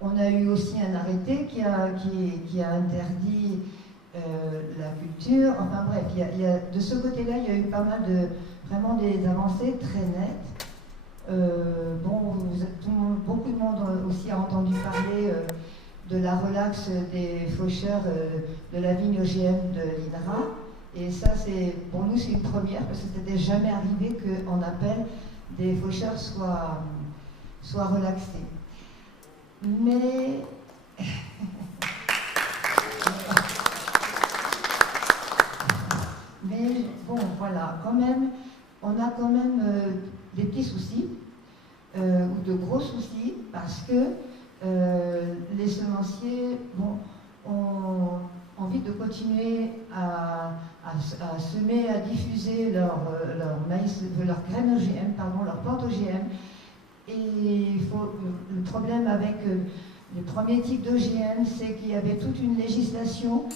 On a eu aussi un arrêté qui a interdit la culture. Enfin bref, de ce côté-là, il y a eu pas mal vraiment des avancées très nettes. Bon, beaucoup de monde aussi a entendu parler de la relaxe des faucheurs de la vigne OGM de l'INRA. Et ça, pour nous, c'est une première, parce que c'était jamais arrivé qu'en appel, des faucheurs soient relaxés. Mais bon, voilà, quand même, on a quand même des petits soucis, ou de gros soucis, parce que les semenciers ont envie de continuer à semer, à diffuser leur maïs, leur graine OGM, pardon, leur plante OGM. Et le problème avec les premiers types d'OGM, c'est qu'il y avait toute une législation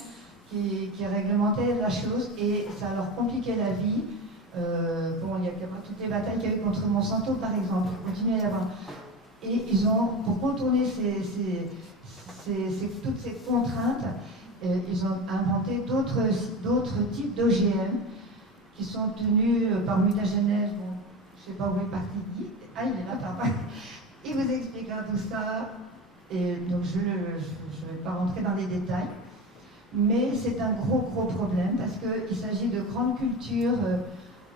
qui réglementait la chose et ça leur compliquait la vie. Bon, il y a toutes les batailles qu'il y a eu contre Monsanto, par exemple, continuer à y avoir. Et ils ont, pour contourner toutes ces contraintes, ils ont inventé d'autres types d'OGM qui sont tenus par mutagenèse. Bon, je ne sais pas où est parti Guy. Ah, il est là, papa. Il vous expliquera tout ça. Et donc, je ne vais pas rentrer dans les détails. Mais c'est un gros problème parce qu'il s'agit de grandes cultures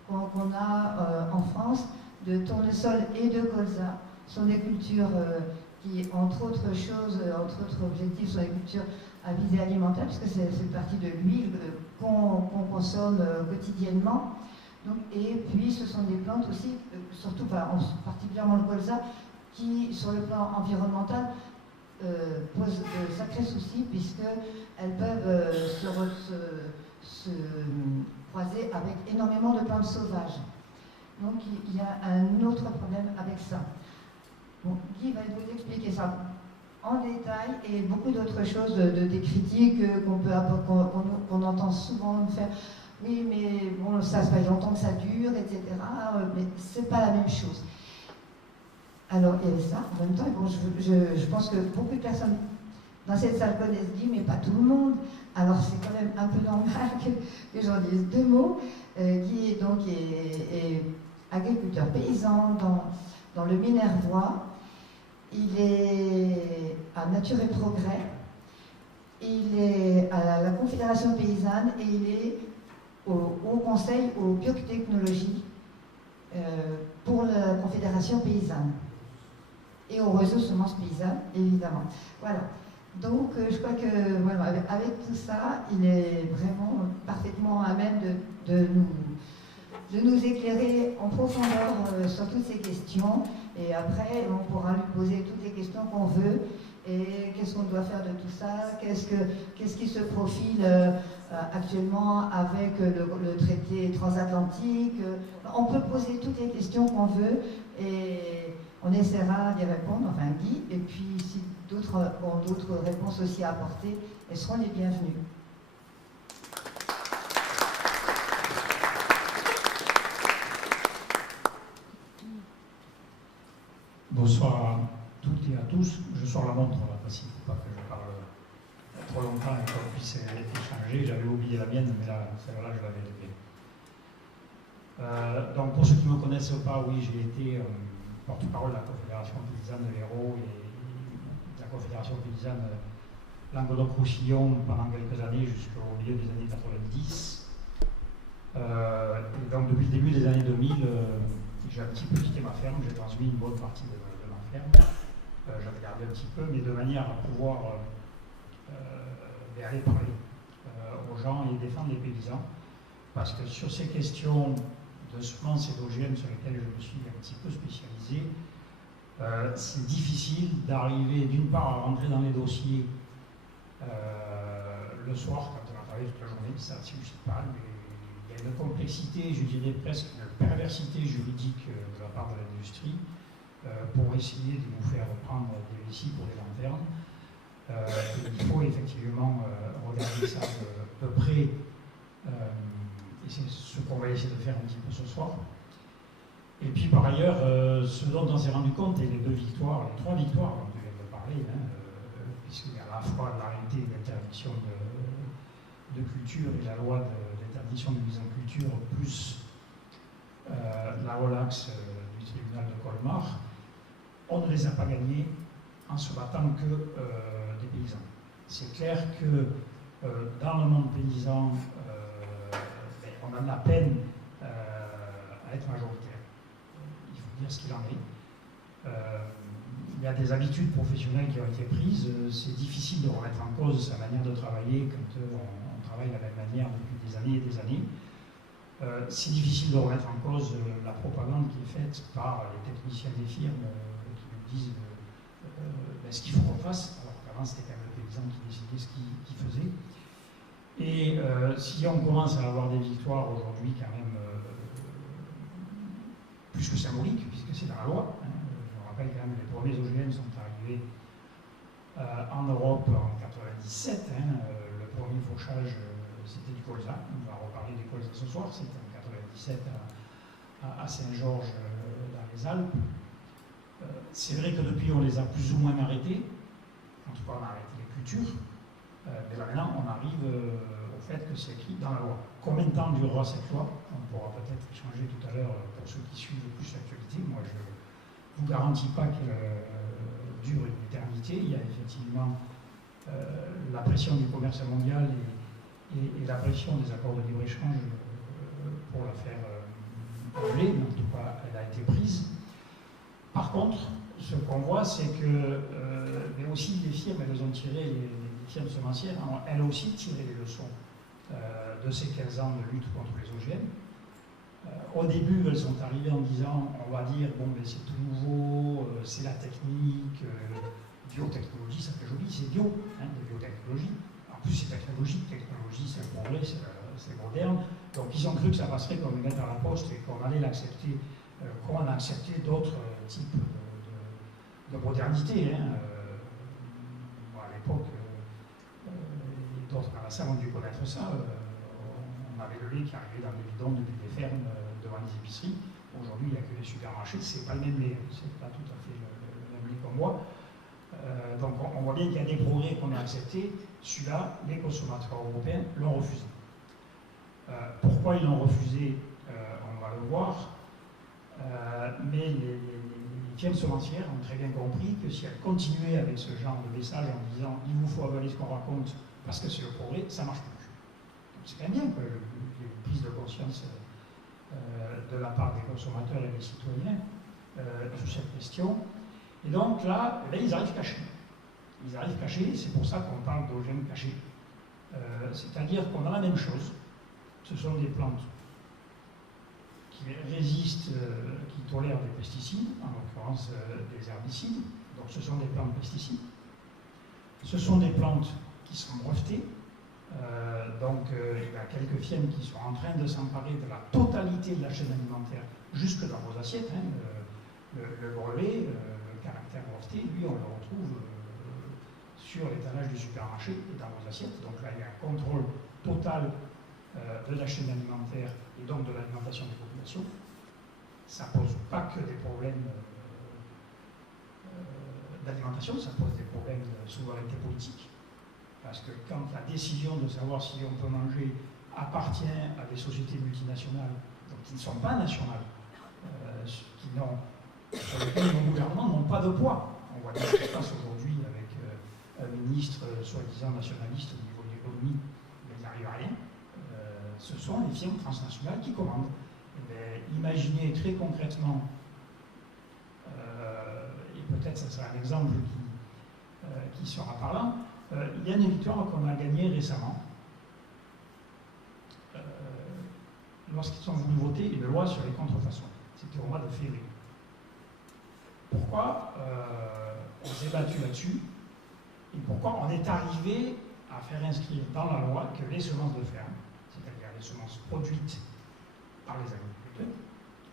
qu'on a en France, de tournesol et de colza. Ce sont des cultures qui, entre autres choses, entre autres objectifs, sont des cultures à visée alimentaire, puisque c'est partie de l'huile qu'on consomme quotidiennement. Donc, et puis ce sont des plantes aussi, surtout particulièrement le colza, qui, sur le plan environnemental, posent de sacrés soucis, puisqu'elles peuvent se croiser avec énormément de plantes sauvages. Donc il y a un autre problème avec ça. Bon, Guy va vous expliquer ça en détail et beaucoup d'autres choses, des critiques qu'on entend souvent faire. Oui, mais bon, ça fait longtemps que ça dure, etc. Mais c'est pas la même chose. Alors, il y avait ça. En même temps, bon, je pense que beaucoup de personnes dans cette salle connaissent Guy, mais pas tout le monde. Alors, c'est quand même un peu normal que j'en dise deux mots. Guy est agriculteur paysan dans le Minervois. Il est à Nature et Progrès. Il est à la Confédération paysanne et il est au Conseil aux biotechnologies pour la Confédération paysanne et au réseau semences paysannes, évidemment. Voilà. Donc, je crois que voilà, avec tout ça, il est vraiment parfaitement à même de nous éclairer en profondeur sur toutes ces questions. Et après, on pourra lui poser toutes les questions qu'on veut. Et qu'est-ce qu'on doit faire de tout ça? Qu'est-ce qui se profile actuellement avec le traité transatlantique? On peut poser toutes les questions qu'on veut et on essaiera d'y répondre, enfin Guy, et puis si d'autres ont d'autres réponses aussi à apporter, elles seront les bienvenues. Bonsoir à toutes et à tous. Je sors la montre là, parce qu'il ne faut pas que je parle trop longtemps et qu'on puisse échanger. J'avais oublié la mienne, mais là, celle-là, je l'avais levée. Donc, pour ceux qui ne me connaissent pas, oui, j'ai été porte-parole de la Confédération paysanne de l'Hérault et de la Confédération paysanne Languedoc-Roussillon pendant quelques années, jusqu'au milieu des années 90. Et donc, depuis le début des années 2000, j'ai un petit peu quitté ma ferme, j'ai transmis une bonne partie de ma ferme. J'avais gardé un petit peu, mais de manière à pouvoir aller parler aux gens et défendre les paysans. Parce que sur ces questions de semences et d'OGM sur lesquelles je me suis un petit peu spécialisé, c'est difficile d'arriver d'une part à rentrer dans les dossiers le soir quand on a travaillé toute la journée, ça ne suffit pas, mais il y a une complexité, je dirais presque une perversité juridique de la part de l'industrie pour essayer de nous faire prendre des vessies pour des lanternes. Il faut effectivement regarder ça de près, et c'est ce qu'on va essayer de faire un petit peu ce soir. Et puis par ailleurs, ce dont on s'est rendu compte, et les trois victoires dont je viens de parler, d'interdiction de culture et la loi d'interdiction de mise en culture, plus la relaxe du tribunal de Colmar, on ne les a pas gagnés en se battant que des paysans. C'est clair que dans le monde paysan, on a de la peine à être majoritaire. Il faut dire ce qu'il en est. Il y a des habitudes professionnelles qui ont été prises. C'est difficile de remettre en cause sa manière de travailler quand on travaille de la même manière depuis des années et des années. C'est difficile de remettre en cause la propagande qui est faite par les techniciens des firmes qui nous disent ce qu'il faut qu'on fasse, alors qu'avant c'était quand même le paysan qui décidait ce qu'il faisait. Et si on commence à avoir des victoires aujourd'hui quand même plus que symboliques, puisque c'est dans la loi, hein, je rappelle quand même que les premiers OGM sont arrivés en Europe en 97, hein, le premier fauchage c'était du colza, on va reparler du colza ce soir, c'était en 97 à Saint-Georges dans les Alpes. C'est vrai que depuis on les a plus ou moins arrêtés, en tout cas on a arrêté les cultures, mais là maintenant on arrive au fait que c'est écrit dans la loi. Combien de temps durera cette loi? On pourra peut-être échanger tout à l'heure pour ceux qui suivent plus l'actualité. Moi je ne vous garantis pas qu'elle dure une éternité. Il y a effectivement la pression du commerce mondial et la pression des accords de libre-échange pour la faire annuler, mais en tout cas elle a été prise. Par contre, ce qu'on voit, c'est que mais aussi les firmes, elles ont tiré, les firmes semencières, ont elles aussi tiré les leçons de ces 15 ans de lutte contre les OGM. Au début, elles sont arrivées en disant, on va dire, bon, mais c'est tout nouveau, c'est la technique, biotechnologie, ça fait joli, c'est bio, hein, de biotechnologie. En plus, c'est technologique, technologie, c'est le progrès, c'est moderne. Donc, ils ont cru que ça passerait comme une lettre à la poste et qu'on allait l'accepter, qu'on a accepté d'autres types de modernité. Hein. Bon, à l'époque, d'autres dans la salle ont dû connaître ça. On avait le lait qui arrivait dans des bidons depuis des fermes devant les épiceries. Aujourd'hui, il n'y a que les supermarchés, c'est pas le même lait, c'est pas tout à fait le même lait comme moi. Donc on voit bien qu'il y a des progrès qu'on a acceptés. Celui-là, les consommateurs européens l'ont refusé. Pourquoi ils l'ont refusé, on va le voir. Mais les firmes semencières ont très bien compris que si elles continuaient avec ce genre de message en disant il vous faut avaler ce qu'on raconte parce que c'est le progrès, ça ne marche plus. C'est quand même bien qu'il y ait une prise de conscience de la part des consommateurs et des citoyens sur cette question. Et donc là, ils arrivent cachés. Ils arrivent cachés, c'est pour ça qu'on parle d'OGM cachés. C'est-à-dire qu'on a la même chose. Ce sont des plantes qui résistent, qui tolèrent des pesticides, en l'occurrence des herbicides. Donc ce sont des plantes pesticides. Ce sont des plantes qui sont brevetées. Il y a quelques firmes qui sont en train de s'emparer de la totalité de la chaîne alimentaire, jusque dans vos assiettes. Hein, le brevet, le caractère breveté, lui, on le retrouve sur l'étalage du supermarché et dans vos assiettes. Donc là, il y a un contrôle total de la chaîne alimentaire et donc de l'alimentation des populations. Ça ne pose pas que des problèmes d'alimentation, ça pose des problèmes de souveraineté politique. Parce que quand la décision de savoir si on peut manger appartient à des sociétés multinationales, donc qui ne sont pas nationales, sur lesquelles nos gouvernements n'ont pas de poids. On voit bien ce qui se passe aujourd'hui avec un ministre soi-disant nationaliste au niveau de l'économie, mais il n'y arrive à rien. Ce sont les firmes transnationales qui commandent. Imaginez très concrètement, et peut-être ça sera un exemple qui sera parlant, il y a une victoire qu'on a gagnée récemment lorsqu'ils ont voulu voter une loi sur les contrefaçons. C'était au mois de février. Pourquoi on s'est battu là-dessus et pourquoi on est arrivé à faire inscrire dans la loi que les semences de ferme, c'est-à-dire les semences produites par les agriculteurs,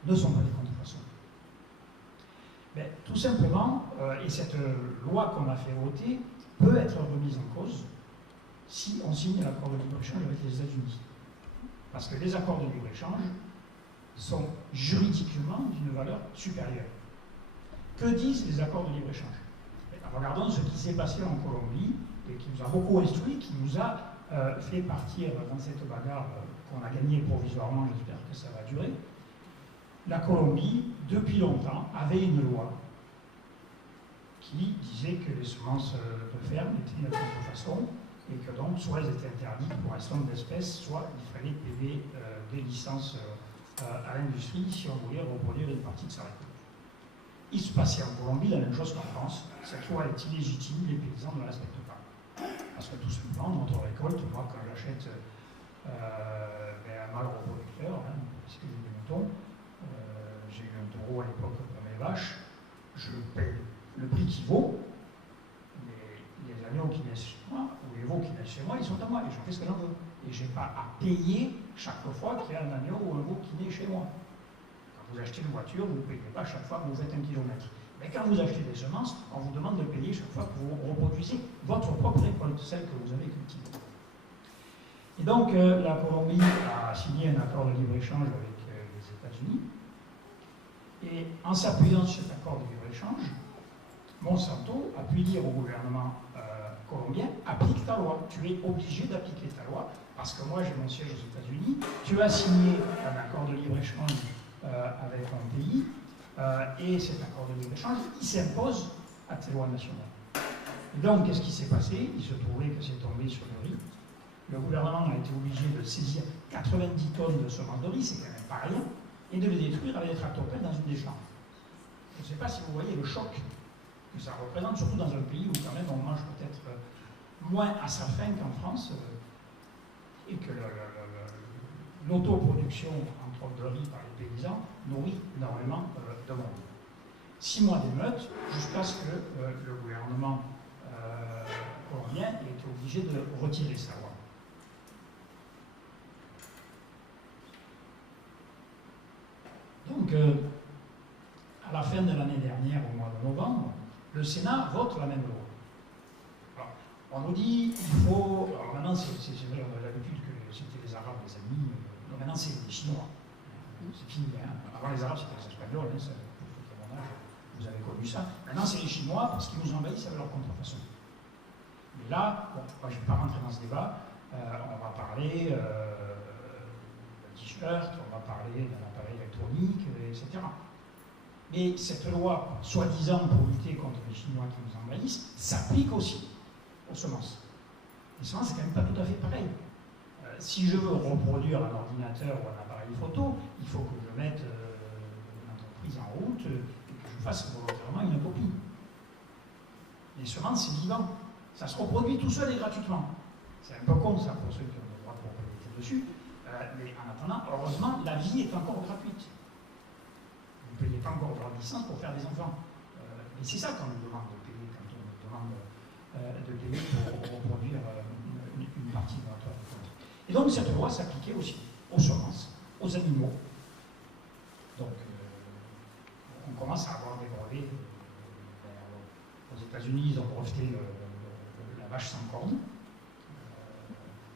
ne sont pas des contrefaçons. Mais tout simplement, et cette loi qu'on a fait voter peut être remise en cause si on signe l'accord de libre-échange avec les États-Unis. Parce que les accords de libre-échange sont juridiquement d'une valeur supérieure. Que disent les accords de libre-échange? regardons ce qui s'est passé en Colombie et qui nous a beaucoup instruit, qui nous a fait partir dans cette bagarre qu'on a gagnée provisoirement, j'espère que ça va durer. La Colombie, depuis longtemps, avait une loi qui disait que les semences de ferme étaient une contrefaçon et que donc soit elles étaient interdites pour un certain nombre d'espèces, soit il fallait payer des licences à l'industrie si on voulait reproduire une partie de sa récolte. Il se passait en Colombie la même chose qu'en France. Cette loi est illégitime, les paysans ne la respectent pas. Parce que tout simplement, notre récolte, moi quand j'achète un mâle reproducteur, puisque j'ai des moutons, j'ai eu un taureau à l'époque pour mes vaches, je paye le prix qui vaut, les agneaux qui naissent chez moi, ou les veaux qui naissent chez moi, ils sont à moi, et j'en fais ce que j'en veux. Et je n'ai pas à payer chaque fois qu'il y a un agneau ou un veau qui naît chez moi. Quand vous achetez une voiture, vous ne payez pas chaque fois que vous faites 1 kilomètre. Mais quand vous achetez des semences, on vous demande de payer chaque fois que vous reproduisez votre propre récolte, celle que vous avez cultivée. Et donc, la Colombie a signé un accord de libre-échange avec les États-Unis. Et en s'appuyant sur cet accord de libre-échange, Monsanto a pu dire au gouvernement colombien, applique ta loi, tu es obligé d'appliquer ta loi, parce que moi j'ai mon siège aux États-Unis, tu as signé un accord de libre-échange avec mon pays, et cet accord de libre-échange, il s'impose à tes lois nationales. Et donc, qu'est-ce qui s'est passé? Il se trouvait que c'est tombé sur le riz. Le gouvernement a été obligé de saisir 90 tonnes de semences de riz, c'est quand même pas rien, et de les détruire avec des tractopelles dans une des chambres. Je ne sais pas si vous voyez le choc que ça représente, surtout dans un pays où quand même on mange peut-être moins à sa faim qu'en France, et que l'autoproduction, entre autres de riz par les paysans, nourrit énormément de monde. 6 mois d'émeute, jusqu'à ce que le gouvernement colombien ait été obligé de retirer sa loi. Donc, à la fin de l'année dernière, au mois de novembre, le Sénat vote la même loi. Alors, on nous dit il faut. Alors maintenant, c'est vrai, on a l'habitude que c'était les Arabes, les ennemis. Donc maintenant, c'est les Chinois. C'est fini. Hein. Avant, les Arabes, c'était les Espagnols. Hein, vous avez connu ça. Maintenant, c'est les Chinois parce qu'ils nous envahissent avec leur contrefaçon. Mais là, bon, moi, je ne vais pas rentrer dans ce débat. On va parler d'un t-shirt, on va parler d'un appareil électronique, etc. Mais cette loi, soi-disant pour lutter contre les Chinois qui nous envahissent, s'applique aussi aux semences. Les semences, c'est quand même pas tout à fait pareil. Si je veux reproduire un ordinateur ou un appareil photo, il faut que je mette une entreprise en route et que je fasse volontairement une copie. Les semences, c'est vivant. Ça se reproduit tout seul et gratuitement. C'est un peu con ça pour ceux qui ont le droit de propriété dessus. Mais en attendant, heureusement, la vie est encore gratuite. Vous ne payez pas encore votre licence pour faire des enfants. Mais c'est ça qu'on nous demande de payer quand on nous demande de payer pour reproduire une partie de notre récolte. Et donc cette loi s'appliquait aussi aux semences, aux animaux. Donc on commence à avoir des brevets. Aux États-Unis, ils ont breveté la vache sans corne.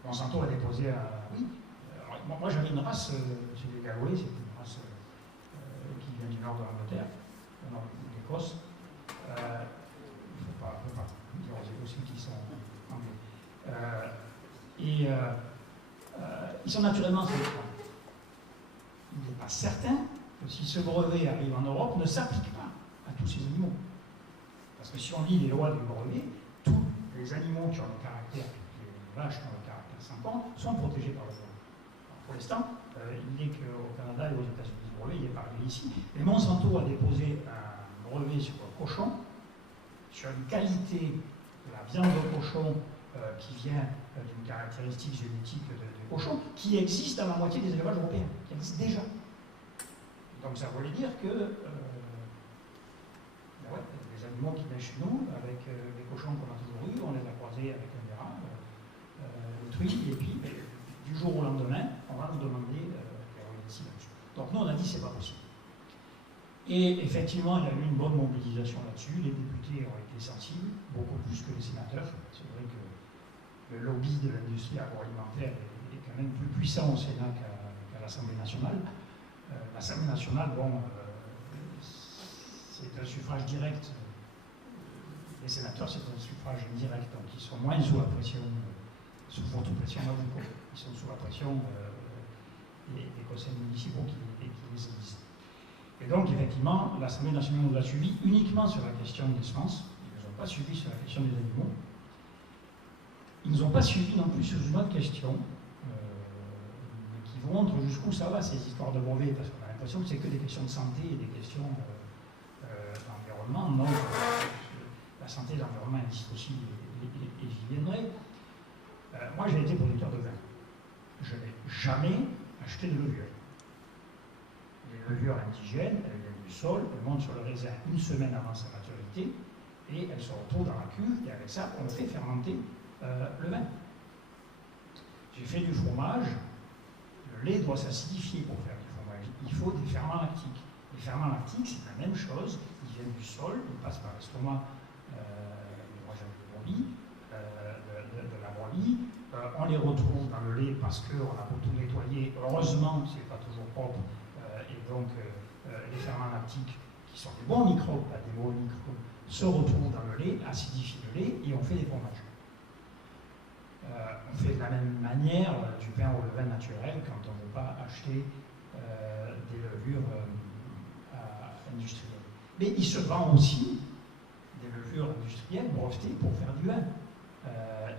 Monsanto a déposé un. Oui. Alors, moi j'avais une race, c'est des Galway, c'est une race qui vient du nord de l'Angleterre, du nord d'Écosse. Il ne faut pas dire aux aussi qui sont anglais. Ils sont naturellement sélectionnés. Il n'est pas certain que si ce brevet arrive en Europe, ne s'applique pas à tous ces animaux. Parce que si on lit les lois du brevet, tous les animaux qui ont le caractère, les vaches qui ont le caractère sans corne, sont protégés par le brevet. Pour l'instant, il n'est qu'au Canada et aux États-Unis. Le brevet, il est pas arrivé ici. Et Monsanto a déposé un brevet sur le cochon, sur une qualité de la viande de cochon qui vient d'une caractéristique génétique de cochon, qui existe dans la moitié des élevages européens, qui existe déjà. Donc ça voulait dire que les animaux qui naissent chez nous, avec les cochons qu'on a toujours eu, on les a croisés avec un verra, le truie, et puis du jour au lendemain, on va nous demander ici là-dessus. Donc nous on a dit c'est pas possible. Et effectivement, il y a eu une bonne mobilisation là-dessus, les députés ont été sensibles, beaucoup plus que les sénateurs. C'est vrai que le lobby de l'industrie agroalimentaire est quand même plus puissant au Sénat qu'à l'Assemblée nationale. L'Assemblée nationale, bon, c'est un suffrage direct Les sénateurs, c'est un suffrage indirect, donc ils sont moins sous la pression, sous forte pression, ils sont sous la pression des conseils municipaux qui les élisent. Et donc, effectivement, l'Assemblée nationale nous a suivis uniquement sur la question des semences. Ils ne nous ont pas suivis sur la question des animaux. Ils ne nous ont pas suivis non plus sur une autre question, qui vous montre jusqu'où ça va, ces histoires de brevets, parce qu'on a l'impression que c'est que des questions de santé et des questions d'environnement. Non, la santé et l'environnement existent aussi, et j'y viendrai. Moi, j'ai été producteur de vin. Je n'ai jamais acheté de levure. Les levures indigènes, elles viennent du sol, elles montent sur le raisin une semaine avant sa maturité, et elles se retrouvent dans la cuve, et avec ça, on fait fermenter le vin. J'ai fait du fromage, le lait doit s'acidifier pour faire du fromage. Il faut des ferments lactiques. Les ferments lactiques, c'est la même chose, ils viennent du sol, ils passent par l'estomac de la brebis. On les retrouve dans le lait parce qu'on a beau tout nettoyer. Heureusement, c'est pas toujours propre. Et donc, les ferments lactiques, qui sont des bons microbes, pas des mauvais microbes, se retrouvent dans le lait, acidifient le lait et on fait des fromages. On fait de la même manière du pain au levain naturel quand on ne veut pas acheter des levures industrielles. Mais il se vend aussi des levures industrielles brevetées pour faire du vin.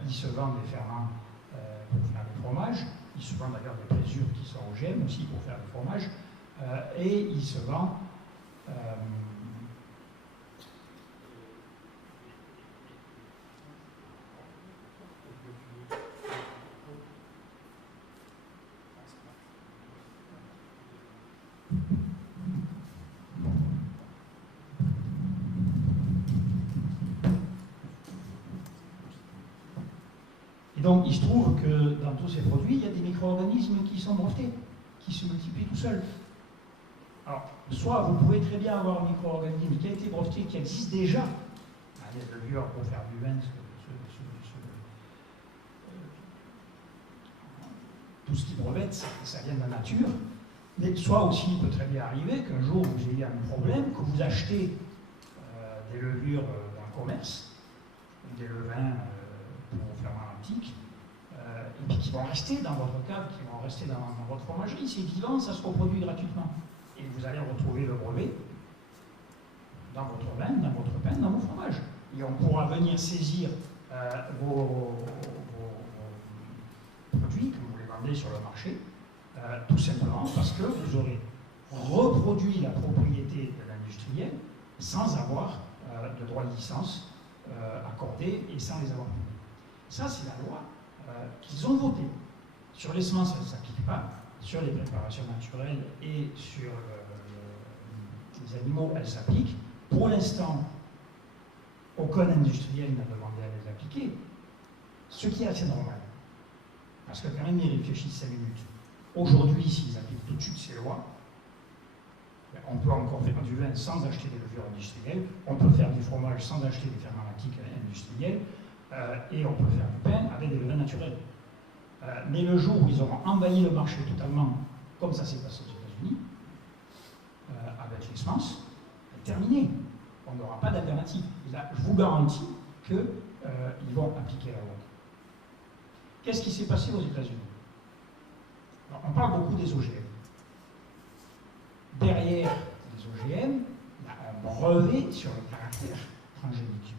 Il se vend des ferments pour faire des fromages. Il se vend d'ailleurs des présures qui sont OGM aussi pour faire des fromages. Et il se vend et donc, il se trouve que dans tous ces produits, il y a des micro-organismes qui sont brevetés, qui se multiplient tout seuls. Alors, soit vous pouvez très bien avoir un micro-organisme qui a été breveté, qui existe déjà. Il y a des levures pour faire du vin, tout ce qui brevette, ça vient de la nature. Mais soit aussi, il peut très bien arriver qu'un jour vous ayez un problème, que vous achetez des levures dans le commerce, des levains pour ferments lactiques, et puis qui vont rester dans votre cave, qui vont rester dans votre fromagerie. C'est vivant, ça se reproduit gratuitement. Et vous allez retrouver le brevet dans votre vin, dans votre pain, dans vos fromages. Et on pourra venir saisir vos produits que vous les vendez sur le marché, tout simplement parce que vous aurez reproduit la propriété de l'industriel sans avoir de droit de licence accordé et sans les avoir payés. Ça, c'est la loi qu'ils ont votée. Sur les semences, elle ne s'applique pas. Sur les préparations naturelles et sur les animaux, elle s'applique. Pour l'instant, aucun industriel n'a demandé à les appliquer, ce qui est assez normal. Parce que quand même, ils réfléchissent 5 minutes. Aujourd'hui, s'ils appliquent tout de suite ces lois, on peut encore faire du vin sans acheter des levures industrielles, on peut faire du fromage sans acheter des ferments lactiques industriels, et on peut faire du pain avec des levains naturels. Mais le jour où ils auront envahi le marché totalement, comme ça s'est passé aux États-Unis, avec les semences, c'est terminé. On n'aura pas d'alternative. Là, je vous garantis qu'ils vont appliquer la loi. Qu'est-ce qui s'est passé aux États-Unis? On parle beaucoup des OGM. Derrière les OGM, il y a un brevet sur le caractère transgénique.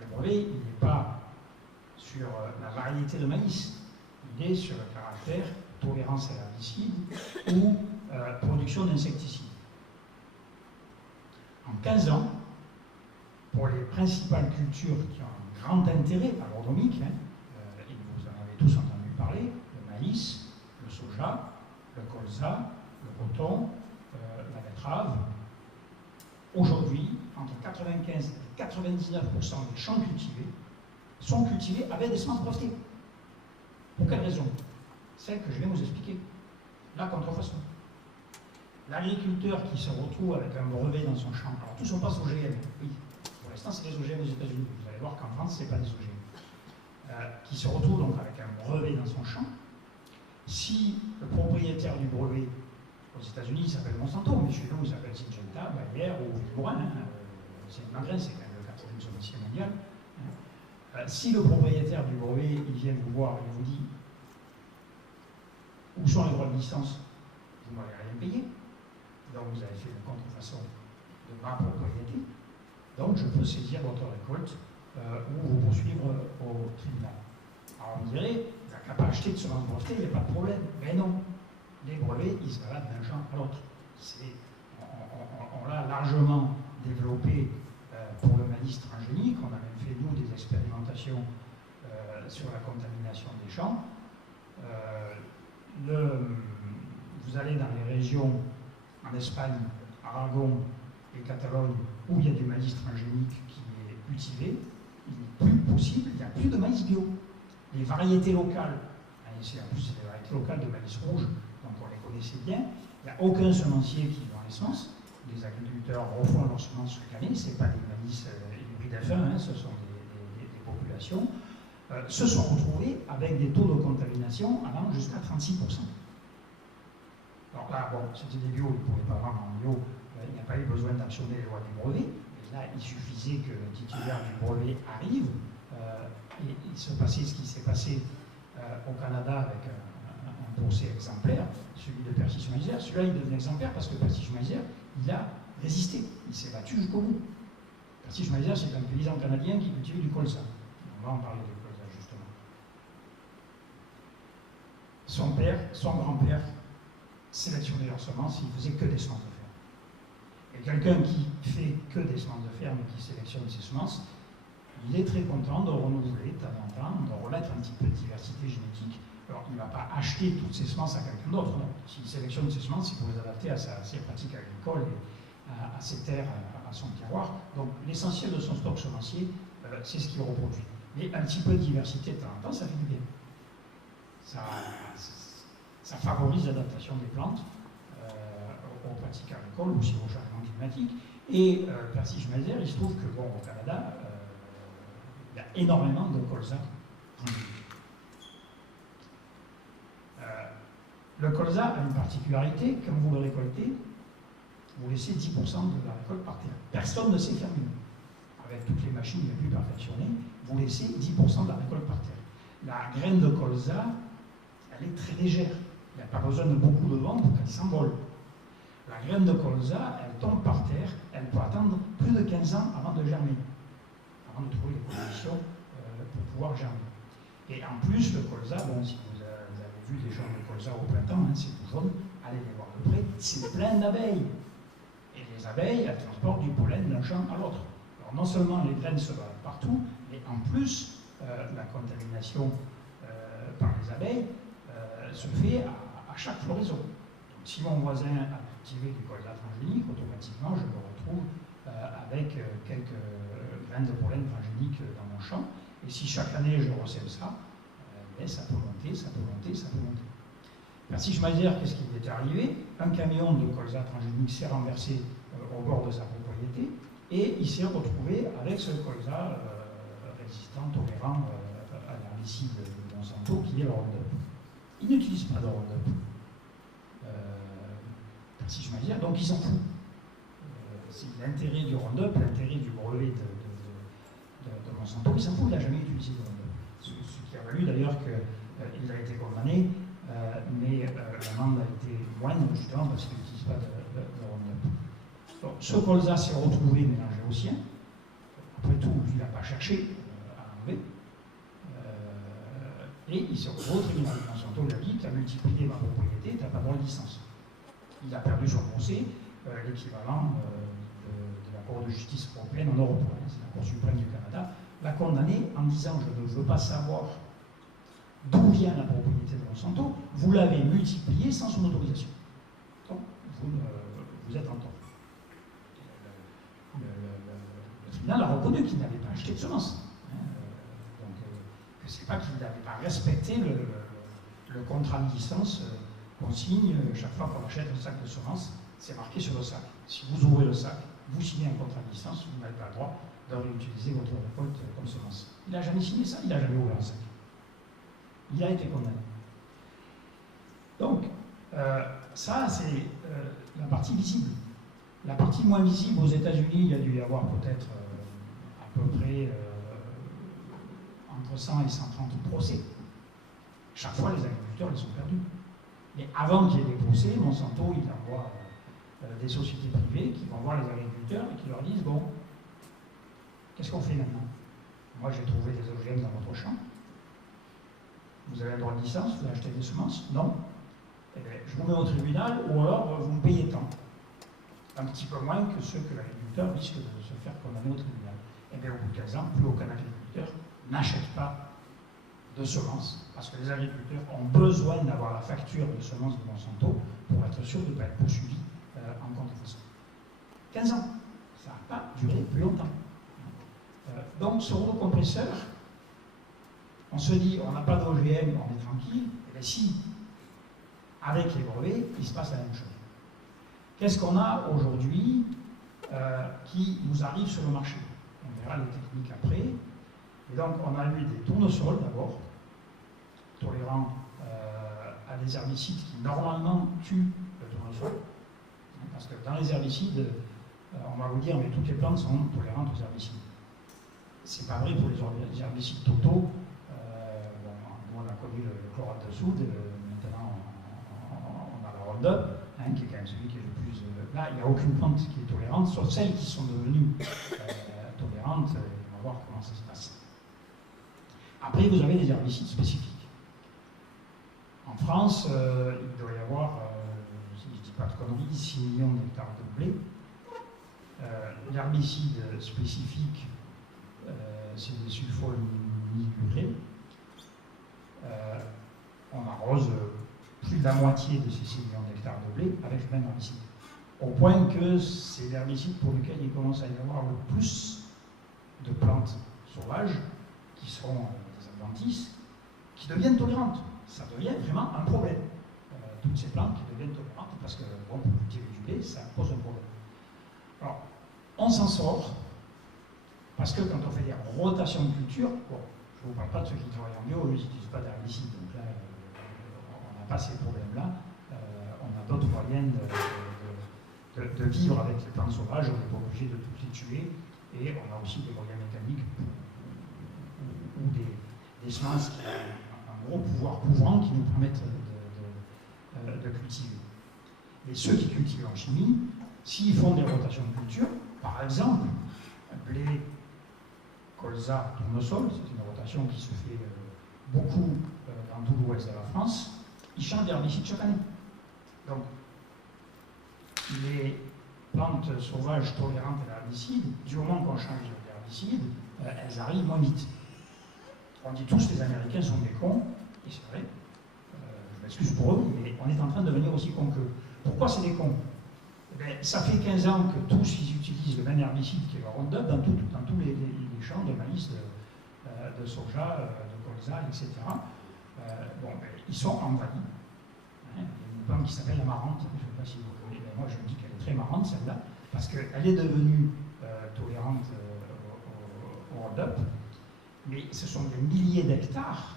Le brevet, il n'est pas sur la variété de maïs. Il est sur le caractère tolérance à l'herbicide ou production d'insecticides. En 15 ans, pour les principales cultures qui ont un grand intérêt agronomique, et vous en avez tous entendu parler, le maïs, le soja, le colza, le coton, la betterave, aujourd'hui, entre 95 et 99% des champs cultivés sont cultivés avec des semences brevetées. Pour quelle raison? Celle que je vais vous expliquer. La contrefaçon. L'agriculteur qui se retrouve avec un brevet dans son champ, alors tous on passe aux OGM, oui, pour l'instant c'est des OGM aux États-Unis, vous allez voir qu'en France c'est pas des OGM, qui se retrouve donc avec un brevet dans son champ. Si le propriétaire du brevet, aux États-Unis il s'appelle Monsanto, mais chez nous il s'appelle Syngenta, Bayer ou Villeborin, c'est une graine, c'est quand même le cas. troisième semencier mondial. Si le propriétaire du brevet il vient vous voir et vous dit où sont les droits de licence, vous ne m'avez rien payé, donc vous avez fait une contrefaçon de ma propriété, donc je peux saisir votre récolte ou vous poursuivre au tribunal. Alors on dirait, il n'a qu'à pas acheter de semences brevetées, il n'y a pas de problème. Mais non, les brevets, ils se baladent d'un champ à l'autre. On l'a largement développé pour le maïs transgénique, on a même fait nous des expérimentations sur la contamination des champs. Vous allez dans les régions en Espagne, Aragon et Catalogne où il y a du maïs transgénique qui est cultivé, il n'est plus possible, il n'y a plus de maïs bio. Les variétés locales, et en plus c'est des variétés locales de maïs rouge, donc on les connaissait bien, il n'y a aucun semencier qui vend les semences, les agriculteurs refont leurs semences chaque année, ce n'est pas des maïs hybrides F1, hein, ce sont des populations, se sont retrouvés avec des taux de contamination allant jusqu'à 36%. Alors là, bon, c'était des bio, ils ne pouvaient pas vendre en bio, il n'y a pas eu besoin d'actionner les lois du brevet, mais là, il suffisait que le titulaire du brevet arrive, et il se passait ce qui s'est passé au Canada avec un procès exemplaire, celui de Percy Schmeiser. Celui-là, il devient exemplaire parce que Percy Schmeiser, il a résisté, il s'est battu jusqu'au bout. Percy Schmeiser, c'est un paysan canadien qui cultivait du colza. On va en parler du colza, justement. Son père, son grand-père, sélectionnait leurs semences, il faisait que des semences de ferme. Et quelqu'un qui fait que des semences de ferme et qui sélectionne ses semences, il est très content de renouveler de temps en temps, de remettre un petit peu de diversité génétique. Alors, il ne va pas acheter toutes ses semences à quelqu'un d'autre, non. S'il sélectionne ses semences, il faut les adapter à ses pratiques agricoles, et à ses terres, à son terroir. Donc, l'essentiel de son stock semencier, c'est ce qu'il reproduit. Mais un petit peu de diversité de temps en temps, ça fait du bien. Ça favorise l'adaptation des plantes aux pratiques agricoles ou aussi au changement climatique. Et Percy Schmeiser, il se trouve que, bon, au Canada, il y a énormément de colza. Le colza a une particularité, quand vous le récoltez, vous laissez 10% de la récolte par terre. Personne ne sait faire mieux. Avec toutes les machines les plus perfectionnées, vous laissez 10% de la récolte par terre. La graine de colza, elle est très légère. Il n'y a pas besoin de beaucoup de vent pour qu'elle s'envole. La graine de colza, elle tombe par terre, elle peut attendre plus de 15 ans avant de germer, avant de trouver les conditions pour pouvoir germer. Et en plus, le colza, bon, si vous avez vu des gens de colza au printemps, hein, c'est tout jaune, allez les voir de près, c'est plein d'abeilles. Et les abeilles, elles transportent du pollen d'un champ à l'autre. Alors non seulement les graines se baladent partout, mais en plus, la contamination par les abeilles se fait à chaque floraison. Donc, si mon voisin a cultivé du colza transgénique, automatiquement, je me retrouve avec quelques graines de pollen transgénique dans mon champ. Et si chaque année je recèle ça, ça peut monter, ça peut monter, ça peut monter. Percy Schmeiser, qu'est-ce qui lui est arrivé? Un camion de colza transgénique s'est renversé au bord de sa propriété et il s'est retrouvé avec ce colza résistant, tolérant à l'herbicide de Monsanto qui est le Roundup. Il n'utilise pas de Roundup. Percy Schmeiser, donc il s'en fout. C'est l'intérêt du Roundup, l'intérêt du brevet de Monsanto, il s'en fout, il n'a jamais utilisé de Roundup. Ce qui a valu d'ailleurs qu'il a été condamné, mais l'amende a été moindre justement parce qu'il n'utilise pas de Roundup. Donc, ce colza s'est retrouvé mélangé au sien. Après tout, il n'a pas cherché à l'enlever. Et il s'est retrouvé au tribunal. Monsanto lui a dit, tu as multiplié ma propriété, tu n'as pas droit de licence. Il a perdu son procès, l'équivalent de la Cour de justice européenne en Europe. C'est la Cour suprême du Canada. L'a condamné en disant, je ne veux pas savoir d'où vient la propriété de Monsanto, vous l'avez multipliée sans son autorisation. Donc, vous êtes en tort. Le tribunal a reconnu qu'il n'avait pas acheté de semences. C'est pas qu'il n'avait pas respecté le contrat de licence qu'on signe chaque fois qu'on achète un sac de semences, c'est marqué sur le sac. Si vous ouvrez le sac, vous signez un contrat de licence, vous n'avez pas le droit de réutiliser votre récolte comme semence. Il n'a jamais signé ça, il n'a jamais ouvert le sac. Il a été condamné. Donc, ça, c'est la partie visible. La partie moins visible, aux États-Unis, il y a dû y avoir peut-être, à peu près entre 100 et 130 procès. Chaque fois, les agriculteurs les ont perdus. Mais avant qu'il y ait des procès, Monsanto, il envoie des sociétés privées qui vont voir les agriculteurs et qui leur disent, bon, qu'est-ce qu'on fait maintenant? Moi, j'ai trouvé des OGM dans votre champ. Vous avez un droit de licence, vous achetez des semences? Non. Eh bien, je vous mets au tribunal ou alors vous me payez tant. Un petit peu moins que ce que l'agriculteur risque de se faire condamner au tribunal. Eh bien, au bout de 15 ans, plus aucun agriculteur n'achète pas de semences parce que les agriculteurs ont besoin d'avoir la facture de semences de Monsanto pour être sûr de ne pas être poursuivis en contrefaçon. 15 ans. Ça n'a pas duré plus longtemps. Donc, ce rouleau compresseur, on se dit, on n'a pas d'OGM, on est tranquille. Et bien si, avec les brevets, il se passe la même chose. Qu'est-ce qu'on a aujourd'hui qui nous arrive sur le marché? On verra les techniques après. Et donc, on a eu des tournesols d'abord, tolérants à des herbicides qui normalement tuent le tournesol. Parce que dans les herbicides, on va vous dire, mais toutes les plantes sont tolérantes aux herbicides. C'est pas vrai pour les herbicides totaux. Nous, on a connu le chlorate de soude, maintenant on a le Roundup, qui est quand même celui qui est le plus. Là, il n'y a aucune plante qui est tolérante, sauf celles qui sont devenues tolérantes. On va voir comment ça se passe. Après, vous avez des herbicides spécifiques. En France, il doit y avoir, si je ne dis pas de conneries, 6 millions d'hectares de blé. L'herbicide spécifique, c'est des sulfonylurées. On arrose plus de la moitié de ces 6 millions d'hectares de blé avec le même herbicide. Au point que c'est l'herbicide pour lequel il commence à y avoir le plus de plantes sauvages qui sont des adventices, qui deviennent tolérantes. Ça devient vraiment un problème. Toutes ces plantes qui deviennent tolérantes parce que, bon, pour cultiver du blé, ça pose un problème. Alors, on s'en sort parce que quand on fait des rotations de culture, bon, je ne vous parle pas de ceux qui travaillent en bio, eux, ils n'utilisent pas d'herbicide, donc là, on n'a pas ces problèmes-là. On a d'autres moyens de vivre avec les plantes sauvages, on n'est pas obligé de toutes les tuer, et on a aussi des moyens mécaniques ou des semences qui ont un gros pouvoir couvrant qui nous permettent de cultiver. Et ceux qui cultivent en chimie, s'ils font des rotations de culture, par exemple, blé, colza, tournesol, c'est une rotation qui se fait beaucoup dans tout l'ouest de la France, ils changent d'herbicide chaque année. Donc, les plantes sauvages tolérantes à l'herbicide, du moment qu'on change d'herbicide, elles arrivent moins vite. On dit tous que les Américains sont des cons, et c'est vrai, je m'excuse pour eux, mais on est en train de devenir aussi cons qu'eux. Pourquoi c'est des cons? Ça fait 15 ans que tous ils utilisent le même herbicide qui est le Roundup dans tous les champs de maïs, de soja, de colza, etc. Ils sont envahis. Il y a une plante qui s'appelle l'amarante, je ne sais pas si vous connaissez, mais moi je me dis qu'elle est très marrante celle-là, parce qu'elle est devenue tolérante au Roundup, mais ce sont des milliers d'hectares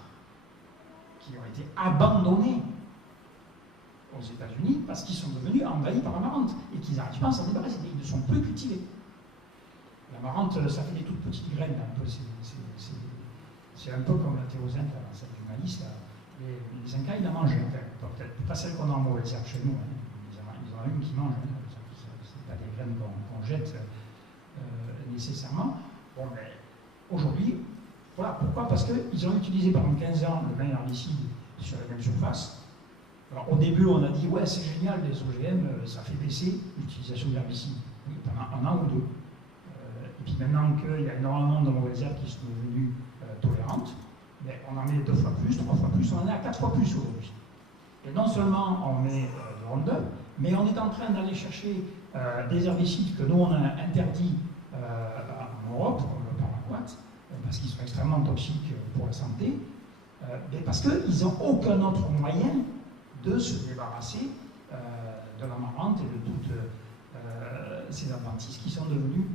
qui ont été abandonnés aux États-Unis parce qu'ils sont devenus envahis par l'amarante et qu'ils n'arrivent pas à s'en débarrasser, ils ne sont plus cultivés. L'amarante, ça fait des toutes petites graines, c'est un peu comme la thérosinte, celle du maïs. Là. Les Incas, ils la mangent, peut-être pas celle qu'on a en mauvaise herbe chez nous, ils en ont une qui mange, c'est pas des graines qu'on jette nécessairement. Bon, mais aujourd'hui, voilà, pourquoi? Parce qu'ils ont utilisé pendant 15 ans le même herbicide sur la même surface. Alors, au début, on a dit, ouais, c'est génial, les OGM, ça fait baisser l'utilisation d'herbicides. Oui, pendant 1 an ou 2. Et puis maintenant qu'il y a énormément de mauvaises herbes qui sont devenues tolérantes, ben, on en met 2 fois plus, 3 fois plus, on en est à 4 fois plus aujourd'hui. Et non seulement on met du Roundup, mais on est en train d'aller chercher des herbicides que nous on a interdits en Europe, comme le paraquat, parce qu'ils sont extrêmement toxiques pour la santé, parce qu'ils n'ont aucun autre moyen de se débarrasser de l'amarante et de toutes ces adventices qui sont devenus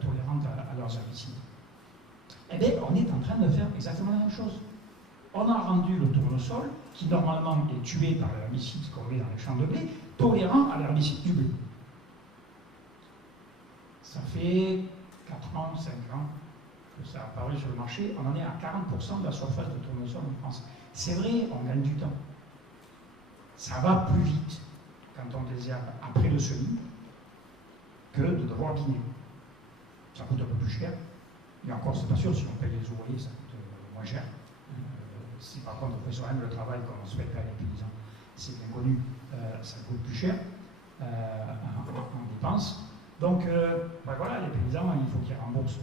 tolérantes à leurs herbicides. Eh bien, on est en train de faire exactement la même chose. On a rendu le tournesol, qui normalement est tué par l'herbicide qu'on met dans les champs de blé, tolérant à l'herbicide du blé. Ça fait 4 ans, 5 ans que ça a apparu sur le marché, on en est à 40% de la surface de tournesol en France. C'est vrai, on gagne du temps. Ça va plus vite quand on désherbe après le semis que de devoir biner. Ça coûte un peu plus cher. Et encore, c'est pas sûr, si on paye les ouvriers, ça coûte moins cher. Si par contre on fait soi-même le travail comme on se fait faire les paysans, c'est bien connu, ça coûte plus cher en dépenses. Donc voilà, les paysans, il faut qu'ils remboursent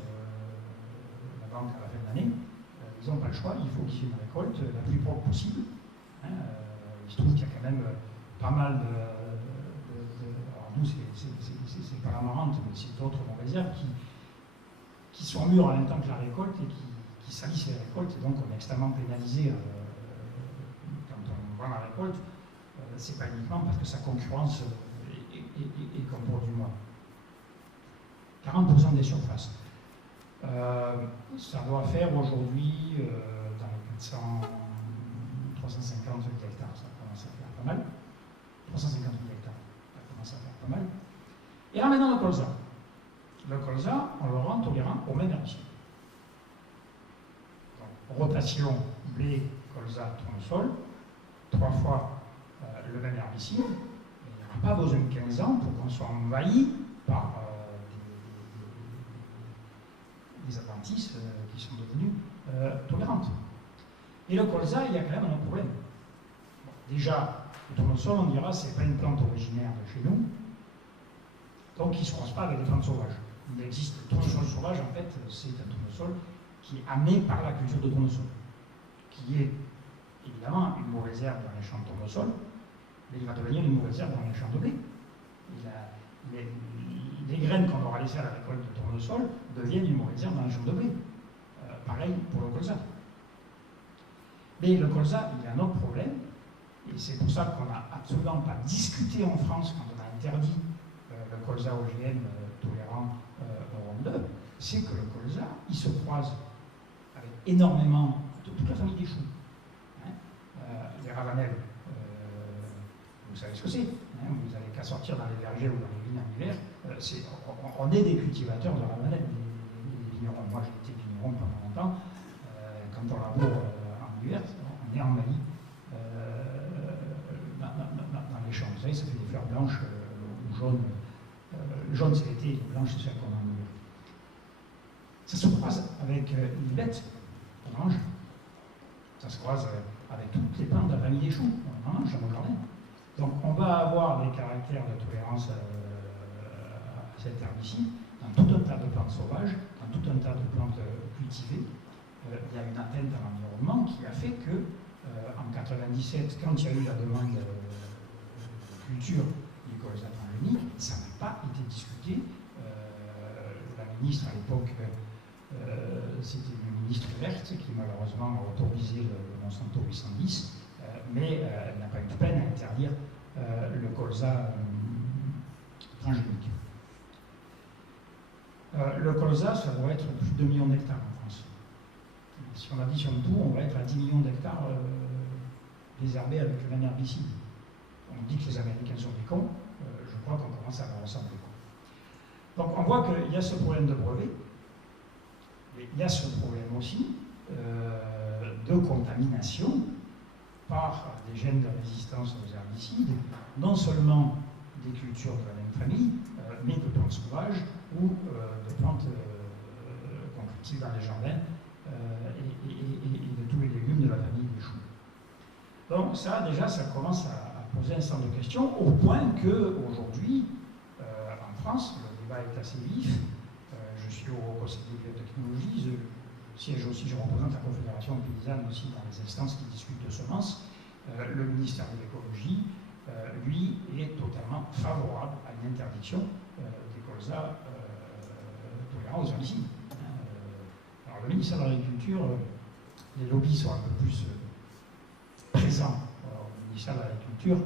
la banque à la fin de l'année. Ils n'ont pas le choix, il faut qu'ils aient une récolte la plus propre possible. Il se trouve qu'il y a quand même pas mal de alors nous, c'est pas l'amarante, mais c'est d'autres mauvaises herbes qui sont mûres en même temps que la récolte et qui salissent les récoltes, et donc on est extrêmement pénalisé quand on vend la récolte. C'est pas uniquement parce que sa concurrence est comme pour du mois. 40% des surfaces. Ça doit faire aujourd'hui dans les 350 hectares, ça commence à faire pas mal. 350 000 hectares, ça commence à faire pas mal. Et là maintenant le colza. Le colza, on le rend tolérant au même herbicide. Donc, rotation, blé, colza, tournesol, 3 fois le même herbicide. Il n'y aura pas besoin de 15 ans pour qu'on soit envahi par des adventices qui sont devenues tolérantes. Et le colza, il y a quand même un problème. Bon, déjà, le tournesol, on dira, c'est pas une plante originaire de chez nous, donc il ne se croise pas avec des plantes sauvages. Il existe le tournesol sauvage, en fait, c'est un tournesol qui est amené par la culture de tournesol, qui est évidemment une mauvaise herbe dans les champs de tournesol, mais il va devenir une mauvaise herbe dans les champs de blé. Les graines qu'on aura laissées à la récolte de tournesol deviennent une mauvaise herbe dans les champs de blé. Pareil pour le colza. Mais le colza, il y a un autre problème, et c'est pour ça qu'on n'a absolument pas discuté en France quand on a interdit le colza OGM tolérant au Roundup, c'est que le colza, il se croise avec énormément de toute la famille des choux. Les ravanelles, vous savez ce que c'est, vous n'avez qu'à sortir dans les vergers ou dans les vignes en hiver, on est des cultivateurs de ravanelles, les vignerons. Moi j'ai été vigneron pendant longtemps, quand on laboure en hiver, on est en Mali, dans les champs. Vous savez, ça fait des fleurs blanches ou jaunes. Le jaune c'est l'été, les blanches c'est celle qu'on a en hiver. Ça se croise avec une bête qu'on mange. Ça se croise avec toutes les plantes de la famille des choux. On en mange dans nos jardins. Donc on va avoir des caractères de tolérance à cet herbicide dans tout un tas de plantes sauvages, dans tout un tas de plantes cultivées. Il y a une atteinte à l'environnement qui a fait que en 1997, quand il y a eu la demande de culture du colza transgénique, ça n'a pas été discuté. La ministre à l'époque, c'était une ministre verte qui malheureusement a autorisé le Monsanto 810, mais elle n'a pas eu de peine à interdire le colza transgénique. Le colza, ça doit être plus de 2 millions d'hectares en France. Si on additionne tout, on va être à 10 millions d'hectares désherbés avec le même herbicide. On dit que les Américains sont des cons, je crois qu'on commence à leur ressembler. Donc on voit qu'il y a ce problème de brevet, mais il y a ce problème aussi de contamination par des gènes de résistance aux herbicides, non seulement des cultures de la même famille, mais de plantes sauvages ou de plantes qu'on cultive dans les jardins et de tous les légumes de la famille des choux. Donc ça, déjà, ça commence à poser un certain nombre de questions, au point qu'aujourd'hui, en France, le débat est assez vif. Je suis au Conseil de biotechnologie, je siège aussi, je représente la Confédération paysanne aussi dans les instances qui discutent de semences. Le ministère de l'écologie, lui, est totalement favorable à une interdiction des colzas tolérants aux herbicides. Alors le ministère de l'Agriculture, les lobbies sont un peu plus présents au ministère de l'Agriculture,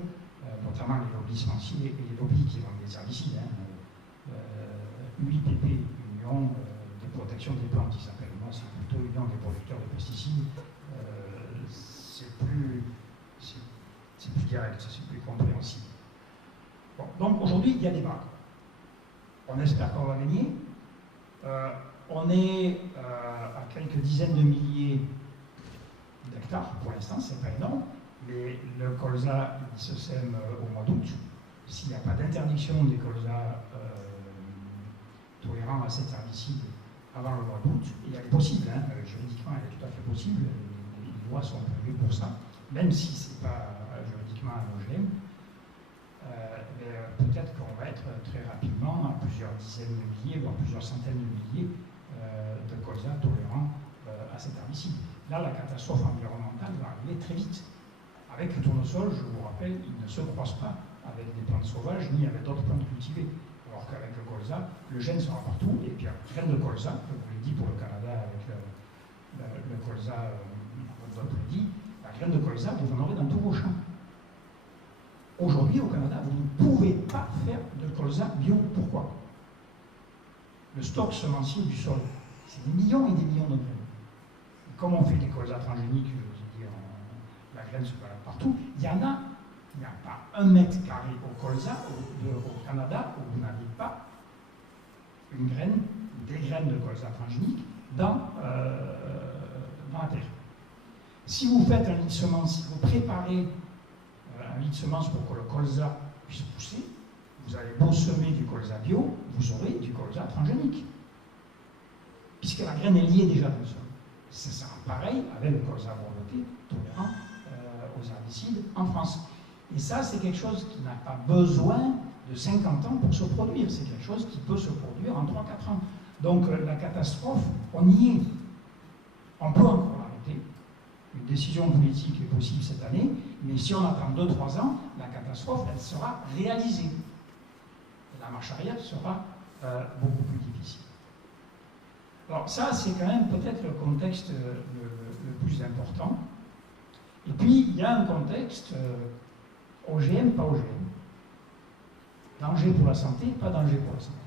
notamment les lobbies semenciers et les lobbies qui vendent des herbicides. UIPP, Union des protections des plantes, qui s'appelle. Moi, c'est plutôt Union des producteurs de pesticides. C'est plus direct, c'est plus compréhensible. Bon, donc aujourd'hui, il y a des débat. On espère qu'on va gagner. on est à quelques dizaines de milliers d'hectares, pour l'instant, c'est pas énorme, mais le colza, il se sème au mois d'août. S'il n'y a pas d'interdiction des colzas tolérants à cet herbicide avant le mois d'août, et elle est possible, hein, juridiquement elle est tout à fait possible, les lois sont prévues pour ça, même si ce n'est pas juridiquement un OGM, peut-être qu'on va être très rapidement à plusieurs dizaines de milliers, voire plusieurs centaines de milliers de colzas tolérants à cet herbicide. Là, la catastrophe environnementale va arriver très vite. Avec le tournesol, je vous rappelle, il ne se croise pas avec des plantes sauvages ni avec d'autres plantes cultivées. Alors qu'avec le colza, le gène sera partout, et puis la graine de colza, je vous l'ai dit pour le Canada avec le colza, votre dit, la graine de colza, vous en aurez dans tous vos champs. Aujourd'hui, au Canada, vous ne pouvez pas faire de colza bio. Pourquoi? Le stock semencier du sol, c'est des millions et des millions de graines. Et comme on fait des colzas transgéniques, je vous ai dit, la graine se balade partout, il n'y a pas 1 mètre carré au colza, au Canada, où vous n'avez pas une graine, des graines de colza transgénique dans la terre. Si vous faites un lit de semence, si vous préparez un lit de semence pour que le colza puisse pousser, vous allez beau semer du colza bio, vous aurez du colza transgénique. Puisque la graine est liée déjà dans le sol. Ça sera pareil avec le colza breveté tolérant aux herbicides en France. Et ça, c'est quelque chose qui n'a pas besoin de 50 ans pour se produire. C'est quelque chose qui peut se produire en 3-4 ans. Donc la catastrophe, on y est. On peut encore l'arrêter. Une décision politique est possible cette année, mais si on attend 2-3 ans, la catastrophe, elle sera réalisée. Et la marche arrière sera beaucoup plus difficile. Alors ça, c'est quand même peut-être le contexte le plus important. Et puis, il y a un contexte OGM, pas OGM. Danger pour la santé, pas danger pour la santé.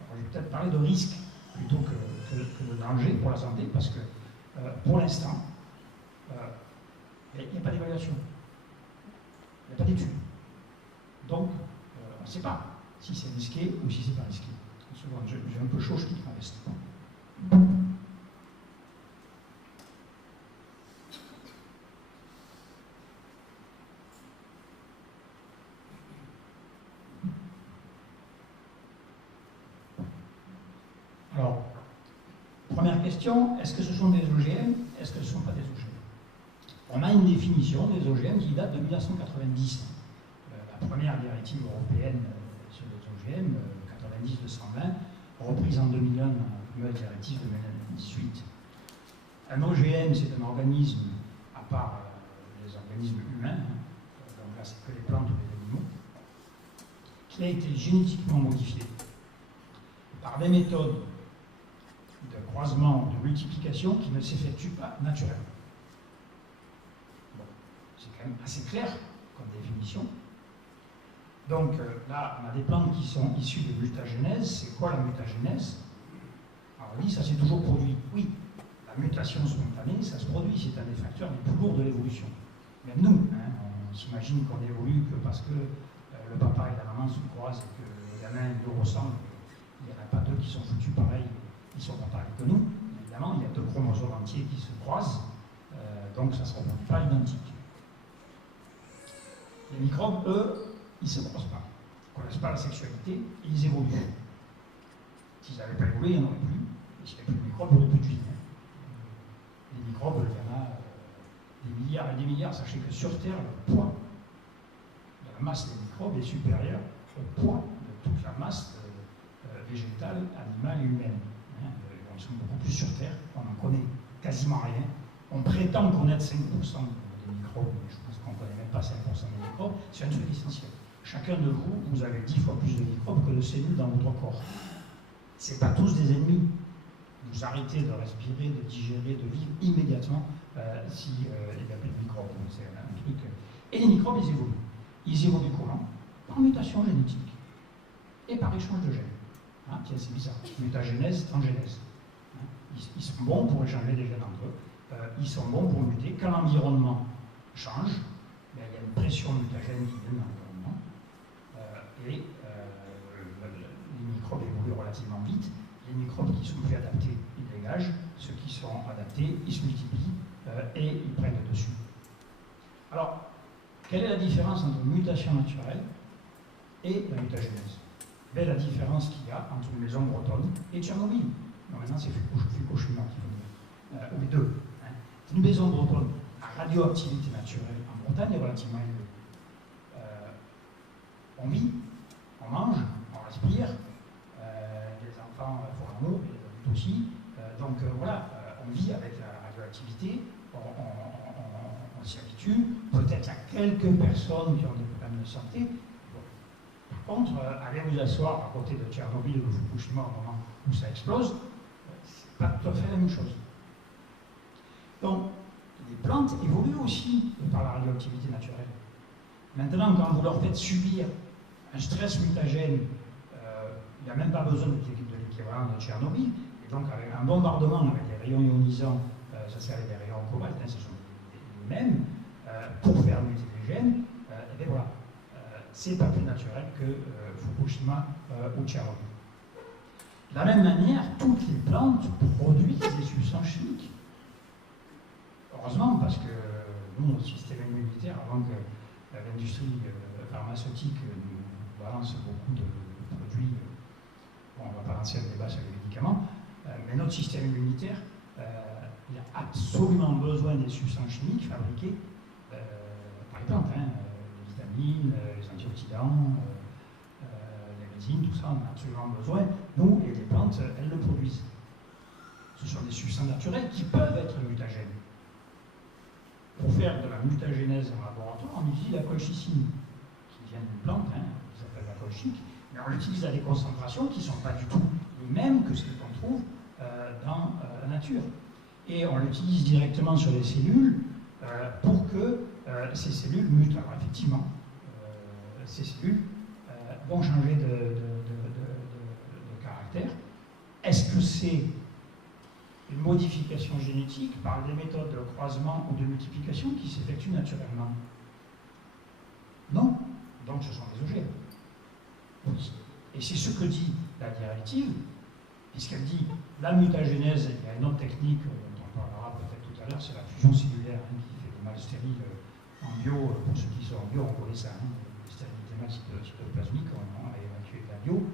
Alors, je vais peut-être parler de risque plutôt que de danger pour la santé, parce que pour l'instant, il n'y a pas d'évaluation. Il n'y a pas d'étude. Donc, on ne sait pas si c'est risqué ou si c'est pas risqué. Souvent, j'ai un peu chaud, je quitte ma veste. Alors, première question, est-ce que ce sont des OGM? Est-ce que ce ne sont pas des OGM? On a une définition des OGM qui date de 1990. La première directive européenne sur les OGM, 90-220, reprise en 2001 dans la nouvelle directive de 2018. Un OGM, c'est un organisme, à part les organismes humains, donc là c'est que les plantes ou les animaux, qui a été génétiquement modifié par des méthodes de croisement, de multiplication qui ne s'effectuent pas naturellement. Bon, c'est quand même assez clair comme définition. Donc là, on a des plantes qui sont issues de mutagénèse. C'est quoi la mutagénèse? Alors on dit ça s'est toujours produit. Oui, la mutation spontanée, ça se produit, c'est un des facteurs les plus lourds de l'évolution. Même nous, hein, on s'imagine qu'on évolue que parce que le papa et la maman se croisent et que les gamins nous ressemblent. Il n'y en a pas deux qui sont foutus pareils, ils sont pas pareils que nous. Évidemment, il y a 2 chromosomes entiers qui se croisent, donc ça ne se reproduit pas identique. Les microbes, eux, ils ne se croisent pas. Ils ne connaissent pas la sexualité, ils évoluent. S'ils n'avaient pas évolué, il n'y en aurait plus. Et s'il n'y avait plus de microbes, il n'y aurait plus de vie. Les microbes, il y en a des milliards et des milliards. Sachez que sur Terre, le poids de la masse des microbes est supérieur au poids de toute la masse végétale, animale et humaine. On sont beaucoup plus sur Terre, on n'en connaît quasiment rien. On prétend connaître 5% des microbes, mais je pense qu'on ne connaît même pas 5% des microbes. C'est un truc essentiel. Chacun de vous, vous avez 10 fois plus de microbes que de cellules dans votre corps. Ce n'est pas tous des ennemis. Vous arrêtez de respirer, de digérer, de vivre immédiatement s'il n'y a plus de microbes. C'est un truc. Et les microbes, ils évoluent. Ils évoluent comment? Par mutation génétique et par échange de gènes. Hein, tiens, c'est bizarre. Mutagénèse, transgénèse. Hein, ils sont bons pour échanger des gènes entre eux. Ils sont bons pour muter. Quand l'environnement change, ben, il y a une pression mutagène qui vient dans l'environnement. Et les microbes évoluent relativement vite. Les microbes qui sont plus adaptés, ils dégagent. Ceux qui sont adaptés, ils se multiplient et ils prennent le dessus. Alors, quelle est la différence entre mutation naturelle et la mutagénèse? Ben, la différence qu'il y a entre une maison bretonne et Tchernobyl. Non, maintenant, c'est Fukushima qui faut dire. Ou les deux. Hein. Une maison bretonne à radioactivité naturelle en Bretagne est relativement élevée. On vit, on mange, on respire, les enfants font l'amour, les adultes aussi. Donc voilà, on vit avec la radioactivité, on s'y habitue. Peut-être il y a quelques personnes qui ont des problèmes de santé. Bon. Par contre, allez vous asseoir à côté de Tchernobyl ou de Fukushima au moment où ça explose, c'est pas tout à fait la même chose. Donc, les plantes évoluent aussi par la radioactivité naturelle. Maintenant, quand vous leur faites subir un stress mutagène, il n'y a même pas besoin de l'équivalent de Tchernobyl. Et donc, avec un bombardement avec des rayons ionisants, ça serait des rayons en cobalt, hein, ce sont les mêmes, pour faire muter les gènes, et bien voilà, c'est pas plus naturel que Fukushima ou Tchernobyl. De la même manière, toutes les plantes produisent des substances chimiques. Heureusement, parce que nous, notre système immunitaire, avant que l'industrie pharmaceutique nous balance beaucoup de produits, bon, on ne va pas lancer un débat sur les médicaments, mais notre système immunitaire, il a absolument besoin des substances chimiques fabriquées par les plantes, hein, les vitamines, les antioxydants, les résines, tout ça, on a absolument besoin. Nous, et les plantes, elles le produisent. Ce sont des substances naturelles qui peuvent être mutagènes. Pour faire de la mutagénèse en laboratoire, on utilise la colchicine, qui vient d'une plante, hein, qui s'appelle la colchique, mais on l'utilise à des concentrations qui ne sont pas du tout les mêmes que celles qu'on trouve dans la nature. Et on l'utilise directement sur les cellules pour que ces cellules mutent. Alors effectivement, ces cellules vont changer de caractère. Est-ce que c'est une modification génétique par des méthodes de croisement ou de multiplication qui s'effectuent naturellement? Non. Donc ce sont des OGM. Oui. Et c'est ce que dit la directive, puisqu'elle dit la mutagénèse, il y a une autre technique dont on parlera peut-être tout à l'heure, c'est la fusion cellulaire, hein, qui fait des mâles stériles en bio. Pour ceux qui sont en bio, on connaît ça, hein, les stérilités mâles cytoplasmiques, on a évacué la bio.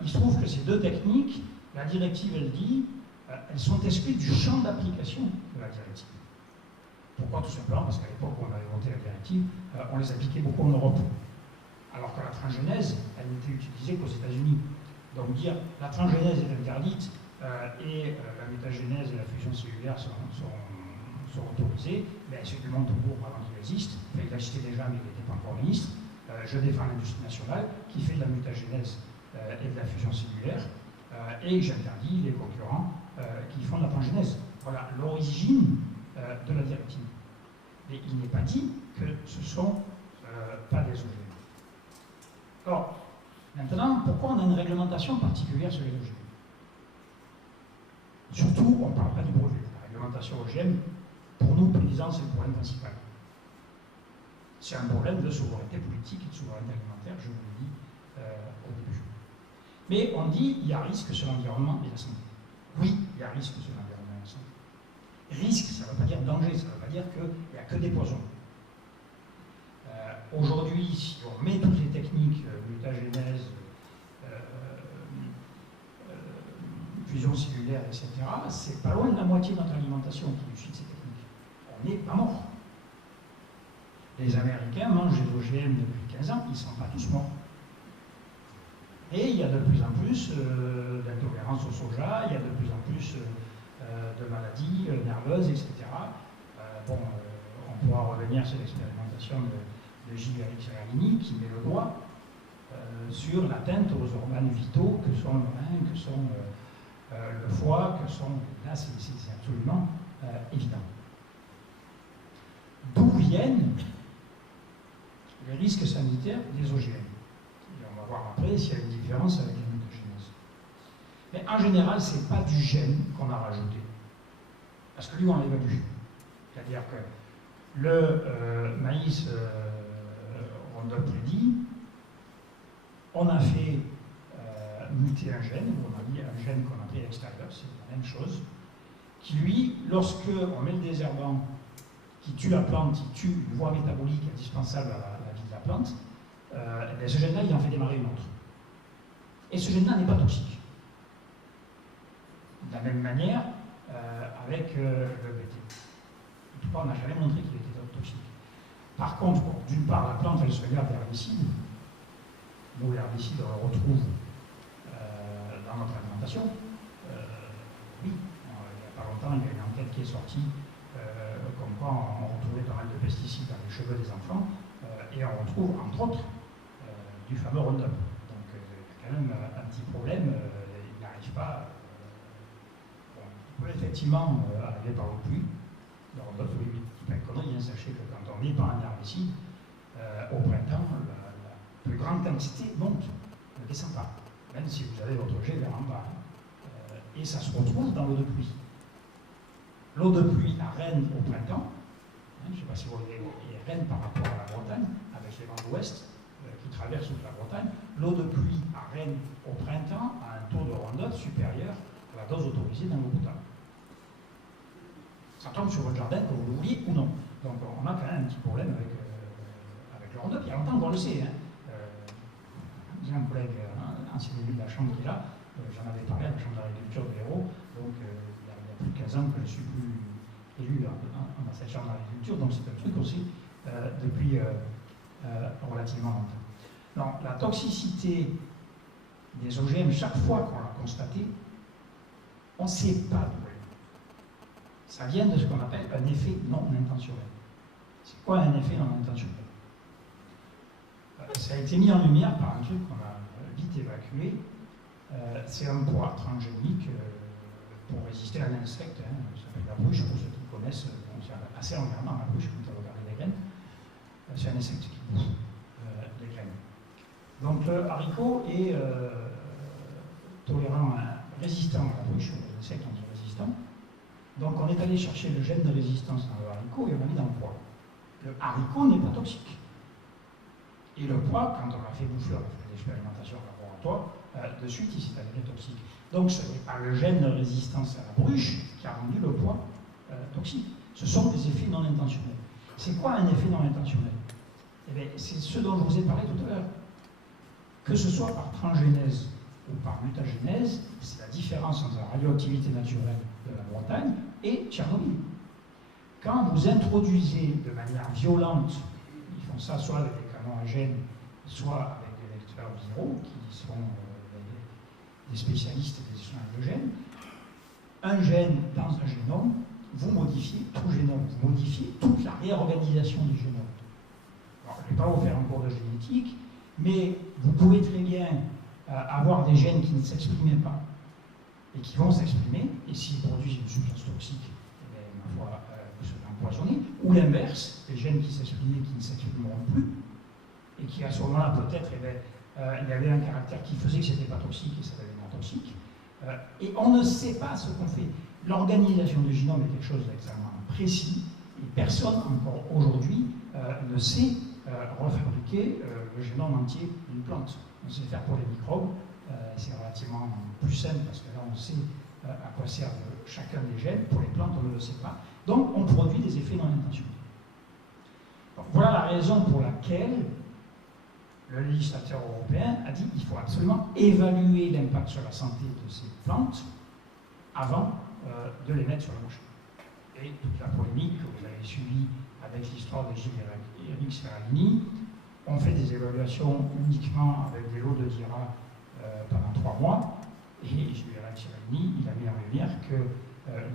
Il se trouve que ces deux techniques, la directive, elle dit, elles sont exclues du champ d'application de la directive. Pourquoi? Tout simplement parce qu'à l'époque où on avait voté la directive, on les appliquait beaucoup en Europe. Alors que la transgénèse, elle n'était utilisée qu'aux États-Unis. Donc dire la transgénèse est interdite et la mutagénèse et la fusion cellulaire sont autorisées, ben, c'est du monde pour avant qu'il existe. Enfin, il existait déjà, mais il n'était pas encore ministre. Je défends l'industrie nationale qui fait de la mutagénèse et de la fusion cellulaire, et j'interdis les concurrents qui font de la transgénèse. Voilà l'origine de la directive. Mais il n'est pas dit que ce ne sont pas des OGM. Alors, maintenant, pourquoi on a une réglementation particulière sur les OGM? Surtout, on ne parle pas du brevet. La réglementation OGM, pour nous, paysans, c'est le problème principal. C'est un problème de souveraineté politique et de souveraineté alimentaire, je vous l'ai dit au début. Mais on dit qu'il y a risque sur l'environnement et la santé. Oui, il y a risque sur l'environnement et la santé. Risque, ça ne veut pas dire danger, ça ne veut pas dire qu'il n'y a que des poisons. Aujourd'hui, si on met toutes les techniques, mutagénèse, fusion cellulaire, etc., c'est pas loin de la moitié de notre alimentation qui est issue de ces techniques. On n'est pas mort. Les Américains mangent des OGM depuis 15 ans, ils ne sont pas tous morts. Et il y a de plus en plus d'intolérance au soja, il y a de plus en plus de maladies nerveuses, etc. On pourra revenir sur l'expérimentation de Gilles Alexandrini qui met le doigt sur l'atteinte aux organes vitaux que sont le rein, que sont le foie, que sont... Là, c'est absolument évident. D'où viennent les risques sanitaires des OGM? Et on va voir après s'il y a une différence avec la mutagénèse. Mais en général, ce n'est pas du gène qu'on a rajouté. Parce que lui, on l'évalue. C'est-à-dire que le maïs Roundup Ready, on a fait muté un gène, ou on a mis un gène qu'on a pris à l'extérieur, c'est la même chose, qui lui, lorsque on met le désherbant, qui tue la plante, qui tue une voie métabolique indispensable à la vie de la plante, et ce gène-là, il en fait démarrer une autre. Et ce gène-là n'est pas toxique. De la même manière, avec le BT. En tout cas, on n'a jamais montré qu'il était toxique. Par contre, bon, d'une part, la plante, elle se regarde l'herbicide. Nous, l'herbicide, on le retrouve dans notre alimentation. Oui, il n'y a pas longtemps, il y a une enquête qui est sortie, comme quoi on retrouvait pas mal de pesticides dans les cheveux des enfants, et on retrouve, entre autres, du fameux Roundup. Donc, il y a quand même un petit problème, il n'arrive pas. Il peut effectivement arriver par le pluie. Le Roundup, oui, c'est pas une connerie, hein. Sachez que quand on met pas un herbicide, au printemps, la plus grande quantité monte, ne descend pas, même si vous avez votre jet vers en bas. Et ça se retrouve dans l'eau de pluie. L'eau de pluie à Rennes au printemps, je ne sais pas si vous voyez, et Rennes par rapport à la Bretagne, avec les vents d'ouest qui traversent toute la Bretagne, l'eau de pluie à Rennes au printemps a un taux de Roundup supérieur à la dose autorisée dans l'eau potable. Ça tombe sur votre jardin, que vous le vouliez ou non. Donc on a quand même un petit problème avec le Roundup. Il y a longtemps qu'on le sait. Hein. J'ai un collègue, ancien élu de la Chambre qui est là, j'en avais parlé à la Chambre d'agriculture de l'Hérault, donc il y a plus de 15 ans que je ne suis plus élu dans cette Chambre d'agriculture, donc c'est un truc aussi depuis relativement longtemps. Donc la toxicité des OGM, chaque fois qu'on l'a constaté, on ne sait pas d'où elle vient. Ça vient de ce qu'on appelle un effet non intentionnel. C'est quoi un effet non intentionnel? Ça a été mis en lumière par un truc qu'on a vite évacué. C'est un poids transgénique pour résister à un insecte. Hein, ça s'appelle la bruche, pour ceux qui connaissent. C'est assez environnement la bruche, quand vous regardez les graines. C'est un insecte qui bouffe les graines. Donc le haricot est tolérant, résistant à la bruche, les insectes sont résistants. Donc on est allé chercher le gène de résistance dans le haricot et on l'a mis dans le pois. Le haricot n'est pas toxique. Et le pois, quand on l'a fait bouffer, on a fait l'expérimentation au laboratoire, de suite il s'est avéré toxique. Donc ce n'est pas le gène de résistance à la bruche qui a rendu le pois toxique. Ce sont des effets non intentionnels. C'est quoi un effet non intentionnel? Eh bien, c'est ce dont je vous ai parlé tout à l'heure. Que ce soit par transgénèse ou par mutagénèse, c'est la différence entre la radioactivité naturelle de la Bretagne et Tchernobyl. Quand vous introduisez de manière violente, ils font ça soit avec des canons à gènes, soit avec des lecteurs viraux, qui sont des spécialistes des échanges de gènes, un gène dans un génome, vous modifiez tout le génome, vous modifiez toute la réorganisation du génome. Alors, je ne vais pas vous faire un cours de génétique, mais vous pouvez très bien avoir des gènes qui ne s'exprimaient pas et qui vont s'exprimer, et s'ils produisent une substance toxique, eh bien, ma foi, vous serez empoisonné, ou l'inverse, des gènes qui s'exprimaient qui ne s'exprimeront plus, et qui à ce moment-là, peut-être, eh bien, il y avait un caractère qui faisait que ce n'était pas toxique et ça devenait non toxique. Et on ne sait pas ce qu'on fait. L'organisation du génome est quelque chose d'extrêmement précis, et personne encore aujourd'hui ne sait refabriquer le génome entier d'une plante. On sait faire pour les microbes, c'est relativement plus simple parce que là on sait à quoi servent chacun des gènes. Pour les plantes, on ne le sait pas. Donc on produit des effets non intentionnels. Donc, voilà la raison pour laquelle le législateur européen a dit qu'il faut absolument évaluer l'impact sur la santé de ces plantes avant de les mettre sur le marché. Et toute la polémique que vous avez suivie avec l'histoire de Gilles Eric Serralini, on fait des évaluations uniquement avec des lots de DIRA pendant 3 mois, et Gilles Eric Serralini, il a mis en lumière que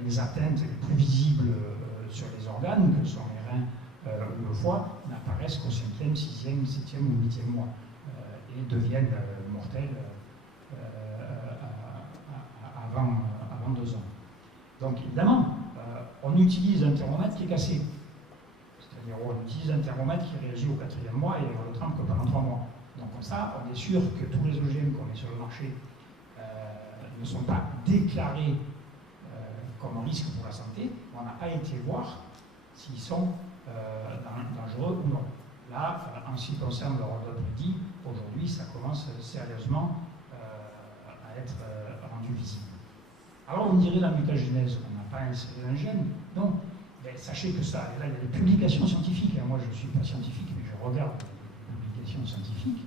les atteintes les plus visibles sur les organes, que sont les reins ou le foie, n'apparaissent qu'au 5e, 6e, 7e ou 8e mois, et deviennent mortels avant 2 ans. Donc évidemment, on utilise un thermomètre qui est cassé. C'est-à-dire on utilise un thermomètre qui réagit au 4e mois et on le trempe que pendant 3 mois. Donc comme ça, on est sûr que tous les OGM qu'on met sur le marché ne sont pas déclarés comme risque pour la santé. On n'a pas été voir s'ils sont dangereux ou non. Là, en ce qui concerne le Roundup Ready, aujourd'hui, ça commence sérieusement à être rendu visible. Alors on dirait la mutagénèse, on n'a pas inséré un gène. Non, mais sachez que ça, et là il y a des publications scientifiques, moi je ne suis pas scientifique, mais je regarde les publications scientifiques.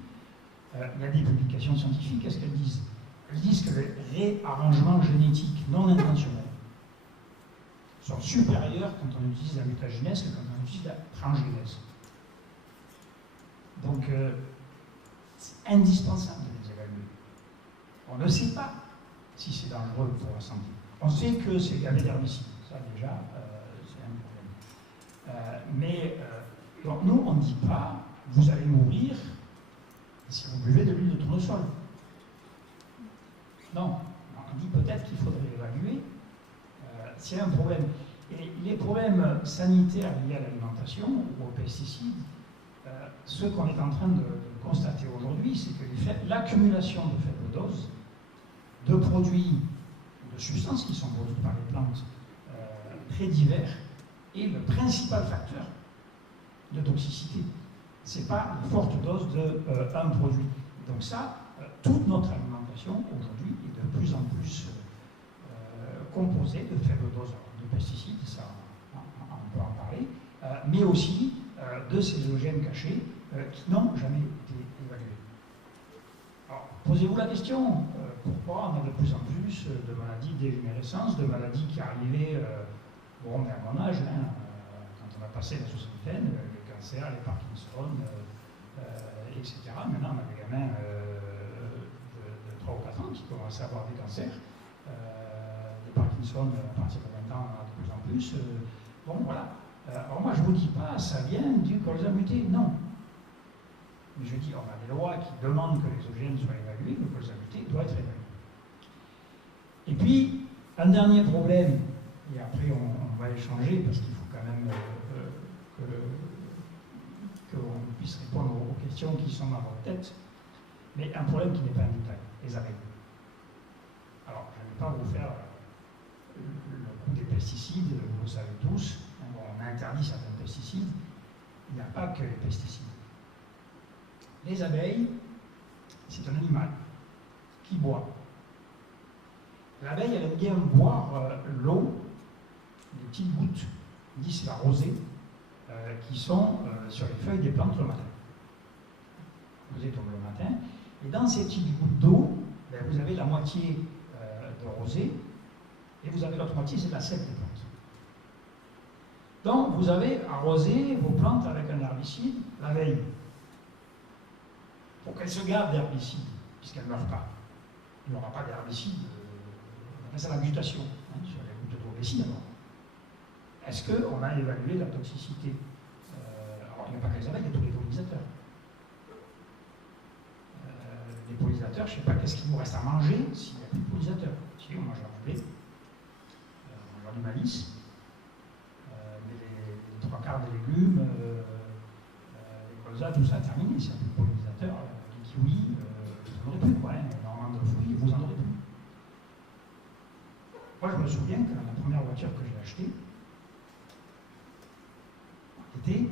Il y a des publications scientifiques, qu'est-ce qu'elles disent? Elles disent que les réarrangements génétiques non intentionnels sont supérieurs quand on utilise la mutagénèse que quand on utilise la transgénèse. Donc, c'est indispensable de les évaluer. On ne sait pas si c'est dangereux pour la santé. On sait que c'est gavé d'herbicides. Ça, déjà, c'est un problème. Donc, nous, on ne dit pas, vous allez mourir si vous buvez de l'huile de tournesol. Non. On dit peut-être qu'il faudrait évaluer. C'est un problème. Et les problèmes sanitaires liés à l'alimentation ou aux pesticides, ce qu'on est en train de constater aujourd'hui, c'est que l'accumulation de faibles doses de produits, de substances qui sont produites par les plantes très divers, est le principal facteur de toxicité. Ce n'est pas une forte dose d'un produit. Donc ça, toute notre alimentation aujourd'hui est de plus en plus composée de faibles doses de pesticides, ça on peut en parler, mais aussi de ces OGM cachés qui n'ont jamais été évalués. Alors, posez-vous la question, pourquoi on a de plus en plus de maladies de dégénérescence, de maladies qui arrivaient, bon, mais à mon âge, quand on a passé la soixantaine, les cancers, les Parkinson, etc. Maintenant, on a des gamins de 3 ou 4 ans qui commencent à avoir des cancers, des Parkinson à partir de 20 ans, on en a de plus en plus. Bon, voilà. Alors moi, je ne vous dis pas, ça vient du colza muté, non. Mais je dis, on a des lois qui demandent que les OGM soient évalués, le colza muté doit être évalué. Et puis, un dernier problème, et après on va échanger, parce qu'il faut quand même qu'on puisse répondre aux questions qui sont dans votre tête, mais un problème qui n'est pas un détail, les abeilles. Alors, je ne vais pas vous faire le coup des pesticides, vous le savez tous, on a interdit certains pesticides, il n'y a pas que les pesticides. Les abeilles, c'est un animal qui boit. L'abeille, elle aime bien boire l'eau, des petites gouttes, on dit c'est la rosée, qui sont sur les feuilles des plantes le matin. La rosée tombe le matin, et dans ces petites gouttes d'eau, ben, vous avez la moitié de rosée, et vous avez l'autre moitié, c'est de la sève des plantes. Donc, vous avez arrosé vos plantes avec un herbicide la veille, pour qu'elles se gardent d'herbicide, puisqu'elles ne meurent pas. Il n'y aura pas d'herbicide, on appelle ça la mutation, sur les gouttes d'eau. Mais si, d'abord. Est-ce qu'on a évalué la toxicité? Alors, il n'y a pas que les abeilles, il y a tous les pollinisateurs. Les pollinisateurs, je ne sais pas qu'est-ce qu'il nous reste à manger s'il n'y a plus de pollinisateurs. Si, on mange du blé, on mange du maïs, mais les 3/4 des légumes, les colzas, tout ça, terminé. S'il n'y a plus de pollinisateurs, les kiwis, vous n'en aurez plus, quoi. Énormément de fruits, vous n'en aurez plus. Moi, je me souviens que la première voiture que j'ai achetée, était,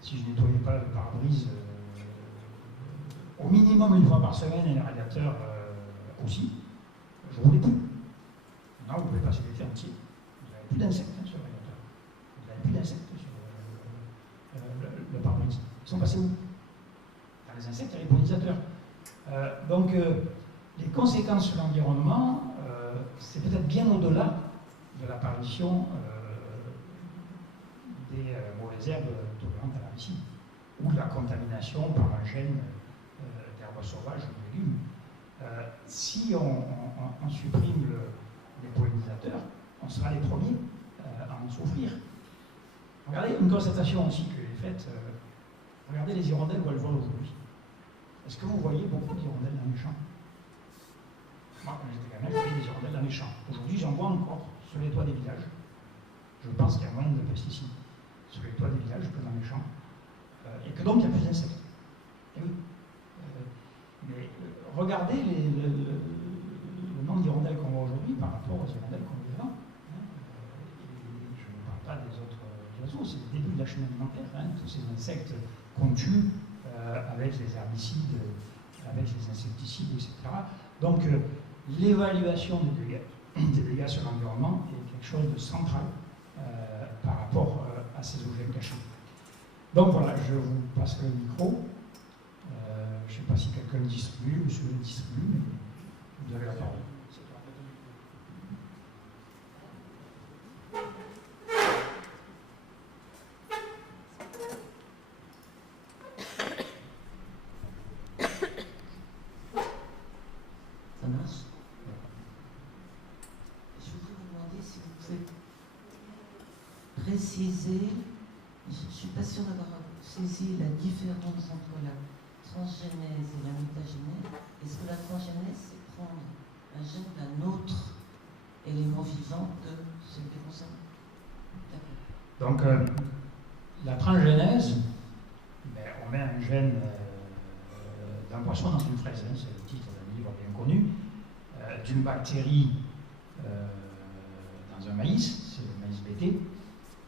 si je ne nettoyais pas le pare-brise au minimum une fois par semaine et les radiateurs aussi, je ne roulais plus. Maintenant, vous pouvez passer l'été entier. Vous n'avez plus d'insectes sur le radiateur. Vous n'avez plus d'insectes sur le pare-brise. Ils sont passés où? Dans les insectes et les pollinisateurs. Donc, les conséquences sur l'environnement, c'est peut-être bien au-delà de l'apparition des mauvaises herbes tolérantes à l'herbicide, ou de la contamination par un gène d'herbes sauvages ou de légumes. Si on supprime les pollinisateurs, on sera les premiers à en souffrir. Regardez une constatation aussi que j'ai faite. Regardez les hirondelles où elles volent aujourd'hui. Est-ce que vous voyez beaucoup d'hirondelles dans les champs? Moi, quand j'étais gamin, je voyais des hirondelles dans les champs. Aujourd'hui, j'en vois encore sur les toits des villages. Je pense qu'il y a moins de pesticides sur les toits des villages que dans les champs. Et que donc, il y a plus d'insectes. Et oui. Mais regardez le nombre d'hirondelles qu'on voit aujourd'hui par rapport aux hirondelles qu'on voyait avant. Et je ne parle pas des autres oiseaux, c'est le début de la chaîne alimentaire, tous ces insectes qu'on tue avec les herbicides, avec les insecticides, etc. Donc, l'évaluation des dégâts sur l'environnement est quelque chose de central par rapport à ces objets cachés. Donc voilà, je vous passe le micro. Je ne sais pas si quelqu'un le distribue ou si je le distribue, mais vous avez la parole. Ça marche? Je voudrais vous demander si vous pouvez préciser, je ne suis pas sûre d'avoir saisi la différence entre la transgénèse et la mutagénèse. Est-ce que la transgénèse, c'est prendre un gène d'un autre élément vivant que celui qui concerne? Donc, la transgénèse, ben, on met un gène d'un poisson dans une fraise, hein, c'est le titre d'un livre bien connu, d'une bactérie dans un maïs, c'est le maïs BT.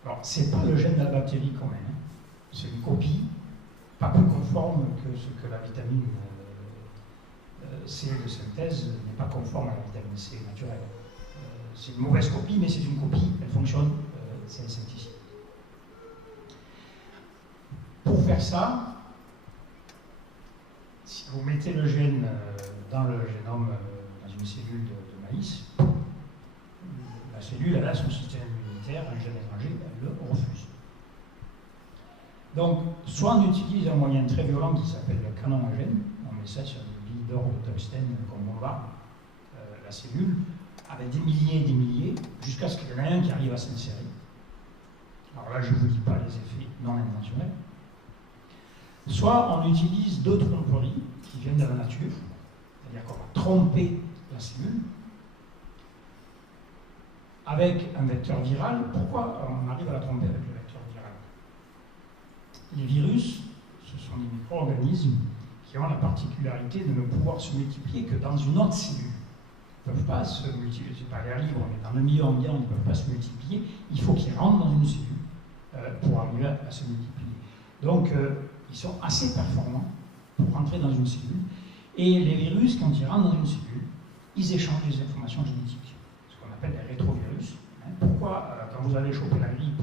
Alors, ce n'est pas le gène de la bactérie quand même, hein. C'est une copie, pas plus conforme que ce que la vitamine C de synthèse n'est pas conforme à la vitamine C naturelle. C'est une mauvaise copie, mais c'est une copie, elle fonctionne, c'est insecticide. Pour faire ça, si vous mettez le gène dans le génome, dans une cellule de maïs, la cellule, elle a son système immunitaire, un gène étranger, elle le refuse. Donc, soit on utilise un moyen très violent qui s'appelle le canon à gène, on met ça sur des billes d'or de tungstène qu'on bombarde la cellule, avec des milliers et des milliers, jusqu'à ce qu'il y en ait un qui arrive à s'insérer. Alors là, je ne vous dis pas les effets non intentionnels. Soit on utilise deux tromperies qui viennent de la nature, c'est-à-dire qu'on va tromper la cellule avec un vecteur viral. Pourquoi on arrive à la tromper avec le vecteur viral? Les virus, ce sont des micro-organismes qui ont la particularité de ne pouvoir se multiplier que dans une autre cellule. Ils ne peuvent pas se multiplier, c'est pas l'air libre, mais dans le milieu ambiant, ils ne peuvent pas se multiplier. Il faut qu'ils rentrent dans une cellule pour arriver à se multiplier. Donc, ils sont assez performants pour rentrer dans une cellule. Et les virus, quand ils rentrent dans une cellule, ils échangent des informations génétiques, ce qu'on appelle les rétrovirus. Pourquoi, quand vous allez choper la grippe,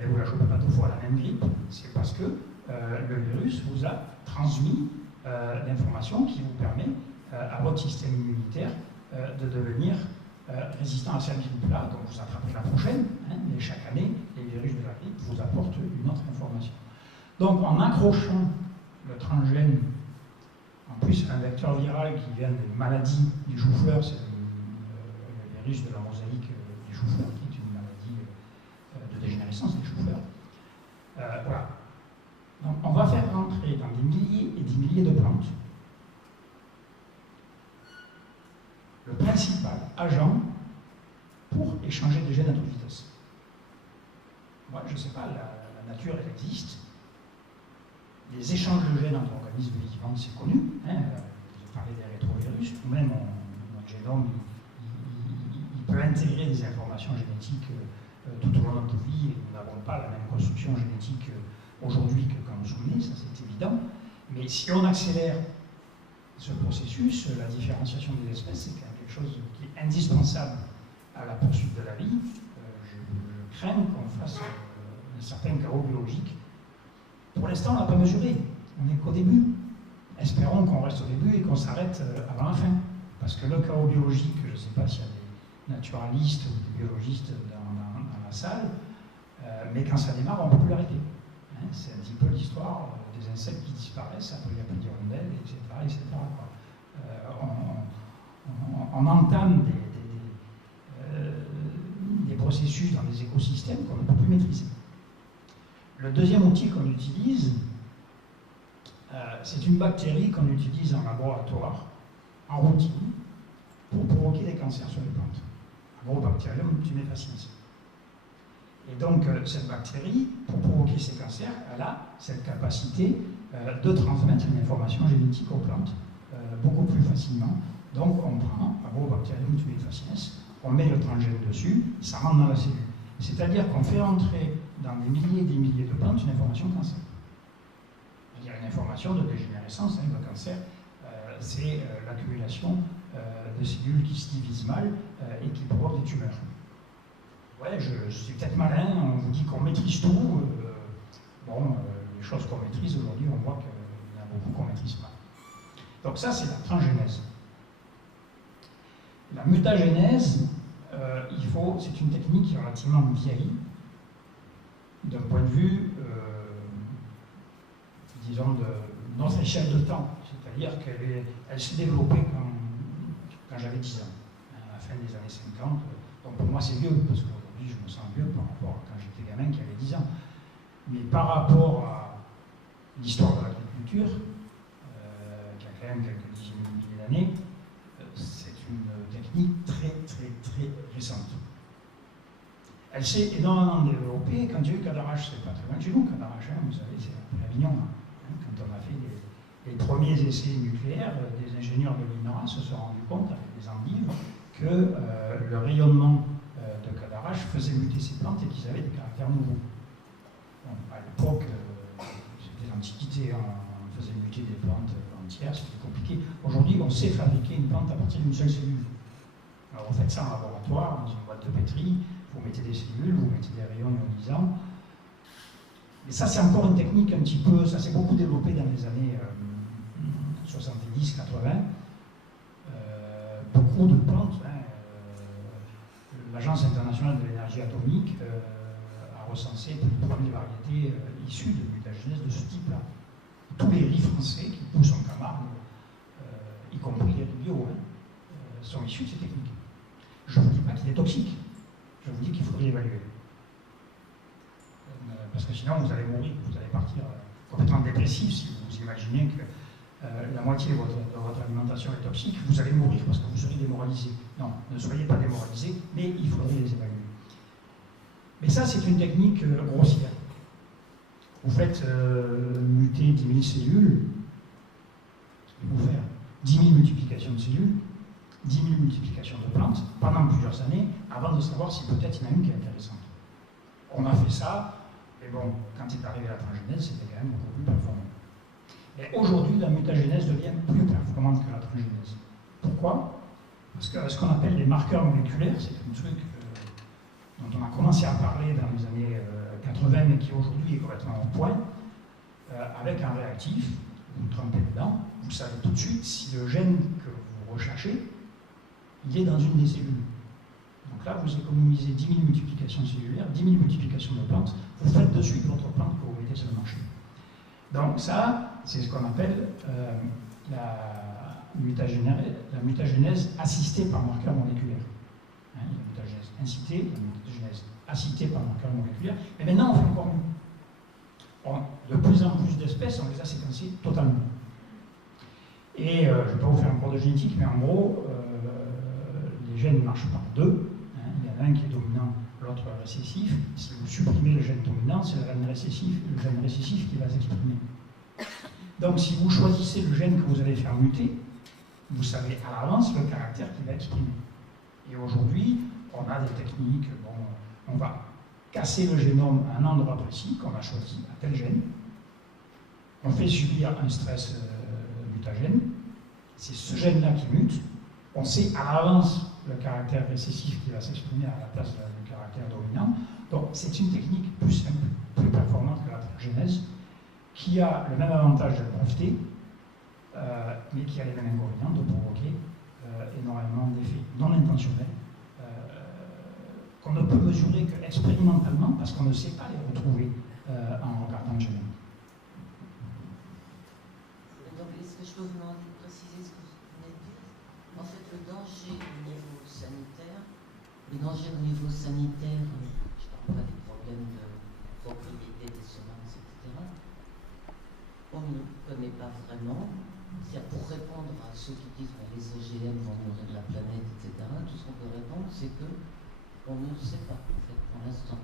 et vous ne la chopez pas deux fois la même grippe? C'est parce que le virus vous a transmis l'information qui vous permet à votre système immunitaire de devenir résistant à cette grippe-là. Donc vous attrapez la prochaine, mais chaque année, les virus de la grippe vous apportent une autre information. Donc en accrochant le transgène, en plus un vecteur viral qui vient d'une maladie du chou-fleur, c'est le virus de la mosaïque du chou-fleur, qui est une maladie de dégénérescence des chou-fleurs. Voilà. Donc on va faire rentrer dans des milliers et des milliers de plantes le principal agent pour échanger des gènes à toute vitesse. Moi, je ne sais pas, la nature, elle existe. Les échanges de gènes entre organismes vivants, c'est connu. J'ai parlé des rétrovirus. Nous-mêmes, notre génome, il peut intégrer des informations génétiques tout au long de notre vie. Et nous n'avons pas la même construction génétique aujourd'hui que quand nous sommes nés, ça c'est évident. Mais si on accélère ce processus, la différenciation des espèces, c'est quand même quelque chose qui est indispensable à la poursuite de la vie. Je crains qu'on fasse un certain chaos biologique. Pour l'instant, on n'a pas mesuré. On n'est qu'au début. Espérons qu'on reste au début et qu'on s'arrête avant la fin. Parce que le chaos biologique, je ne sais pas s'il y a des naturalistes ou des biologistes dans la salle, mais quand ça démarre, on ne peut plus l'arrêter. C'est un petit peu l'histoire des insectes qui disparaissent, après il n'y a plus d'hirondelles, etc. etc. On entame des processus dans des écosystèmes qu'on ne peut plus maîtriser. Le deuxième outil qu'on utilise, c'est une bactérie qu'on utilise en laboratoire, en routine, pour provoquer des cancers sur les plantes. Agrobacterium tumefaciens. Et donc, cette bactérie, pour provoquer ces cancers, elle a cette capacité de transmettre une information génétique aux plantes beaucoup plus facilement. Donc, on prend Agrobacterium tumefaciens, on met le transgène dessus, ça rentre dans la cellule. C'est-à-dire qu'on fait entrer dans des milliers et des milliers de plantes une information cancer. C'est-à-dire une information de dégénérescence. Le cancer, c'est l'accumulation de cellules qui se divisent mal et qui provoquent des tumeurs. Ouais, je suis peut-être malin, on vous dit qu'on maîtrise tout. Les choses qu'on maîtrise aujourd'hui, on voit qu'il y en a beaucoup qu'on ne maîtrise pas. Donc ça, c'est la transgénèse. La mutagénèse, c'est une technique qui est relativement vieille, d'un point de vue, disons, de notre échelle de temps. C'est-à-dire qu'elle s'est développée quand j'avais 10 ans, à la fin des années 50. Donc pour moi, c'est vieux, parce qu'aujourd'hui, je me sens vieux par rapport à quand j'étais gamin qui avait 10 ans. Mais par rapport à l'histoire de l'agriculture, qui a quand même quelques dizaines de milliers d'années, c'est une technique très, très, très récente. Elle s'est énormément développée quand il y a eu Cadarache, c'est pas très loin de chez nous, Cadarache, vous savez, c'est après Avignon. Quand on a fait les premiers essais nucléaires, des ingénieurs de l'INRA se sont rendus compte, avec des endives, que le rayonnement de Cadarache faisait muter ces plantes et qu'ils avaient des caractères nouveaux. Bon, à l'époque, c'était l'Antiquité, on faisait muter des plantes entières, c'était compliqué. Aujourd'hui, on sait fabriquer une plante à partir d'une seule cellule. Alors vous faites ça en laboratoire, dans une boîte de pétri, vous mettez des cellules, vous mettez des rayons ionisants. Mais ça, c'est encore une technique un petit peu, ça s'est beaucoup développé dans les années 70-80. Beaucoup de plantes, l'Agence internationale de l'énergie atomique a recensé plus de 3000 variétés issues de mutagénèse de ce type-là. Tous les riz français qui poussent en Camargue, y compris les riz bio, sont issus de ces techniques. Je ne vous dis pas qu'il est toxique, je vous dis qu'il faudrait l'évaluer. Parce que sinon vous allez mourir, vous allez partir complètement dépressif si vous imaginez que la moitié de votre alimentation est toxique, vous allez mourir parce que vous serez démoralisé. Non, ne soyez pas démoralisé, mais il faudrait les évaluer. Mais ça, c'est une technique grossière. Vous faites muter 10 000 cellules, vous faire 10 000 multiplications de cellules, 10 000 multiplications de plantes pendant plusieurs années avant de savoir si peut-être il y en a une qui est intéressante. On a fait ça, mais bon, quand il est arrivé à la transgénèse, c'était quand même beaucoup plus performant. Mais aujourd'hui, la mutagénèse devient plus performante que la transgénèse. Pourquoi? Parce que ce qu'on appelle les marqueurs moléculaires, c'est un truc dont on a commencé à parler dans les années 80, mais qui aujourd'hui est complètement au point, avec un réactif, vous trempez dedans, vous savez tout de suite si le gène que vous recherchez, il est dans une des cellules. Donc là, vous économisez 10 000 multiplications cellulaires, 10 000 multiplications de plantes, vous faites de suite votre plante que vous mettez sur le marché. Donc ça, c'est ce qu'on appelle la mutagénèse assistée par marqueurs moléculaires. La mutagénèse incitée, la mutagénèse assistée par marqueurs moléculaires. Mais maintenant, on fait encore mieux. De plus en plus d'espèces, on les a séquencées totalement. Et je ne vais pas vous faire un cours de génétique, mais en gros, les gènes marchent par deux. Il y en a un qui est dominant, l'autre récessif. Si vous supprimez le gène dominant, c'est le gène récessif qui va s'exprimer. Donc si vous choisissez le gène que vous allez faire muter, vous savez à l'avance le caractère qu'il va exprimer. Et aujourd'hui, on a des techniques, on va casser le génome à un endroit précis qu'on a choisi, à tel gène. On fait subir un stress mutagène. C'est ce gène-là qui mute. On sait à l'avance le caractère récessif qui va s'exprimer à la place du caractère dominant. Donc c'est une technique plus simple, plus performante que la transgénèse, qui a le même avantage de breveter, mais qui a les mêmes inconvénients de provoquer énormément d'effets non intentionnels qu'on ne peut mesurer qu'expérimentalement parce qu'on ne sait pas les retrouver en regardant le génome. Donc, est-ce que je peux vous demander de préciser ce que vous venez de dire? En fait, le danger au niveau sanitaire, je ne parle pas des problèmes de propriété des semences, etc. On ne connaît pas vraiment. C'est-à-dire, pour répondre à ceux qui disent que les OGM vont nourrir la planète, etc., tout ce qu'on peut répondre, c'est que on ne sait pas, en fait, pour l'instant.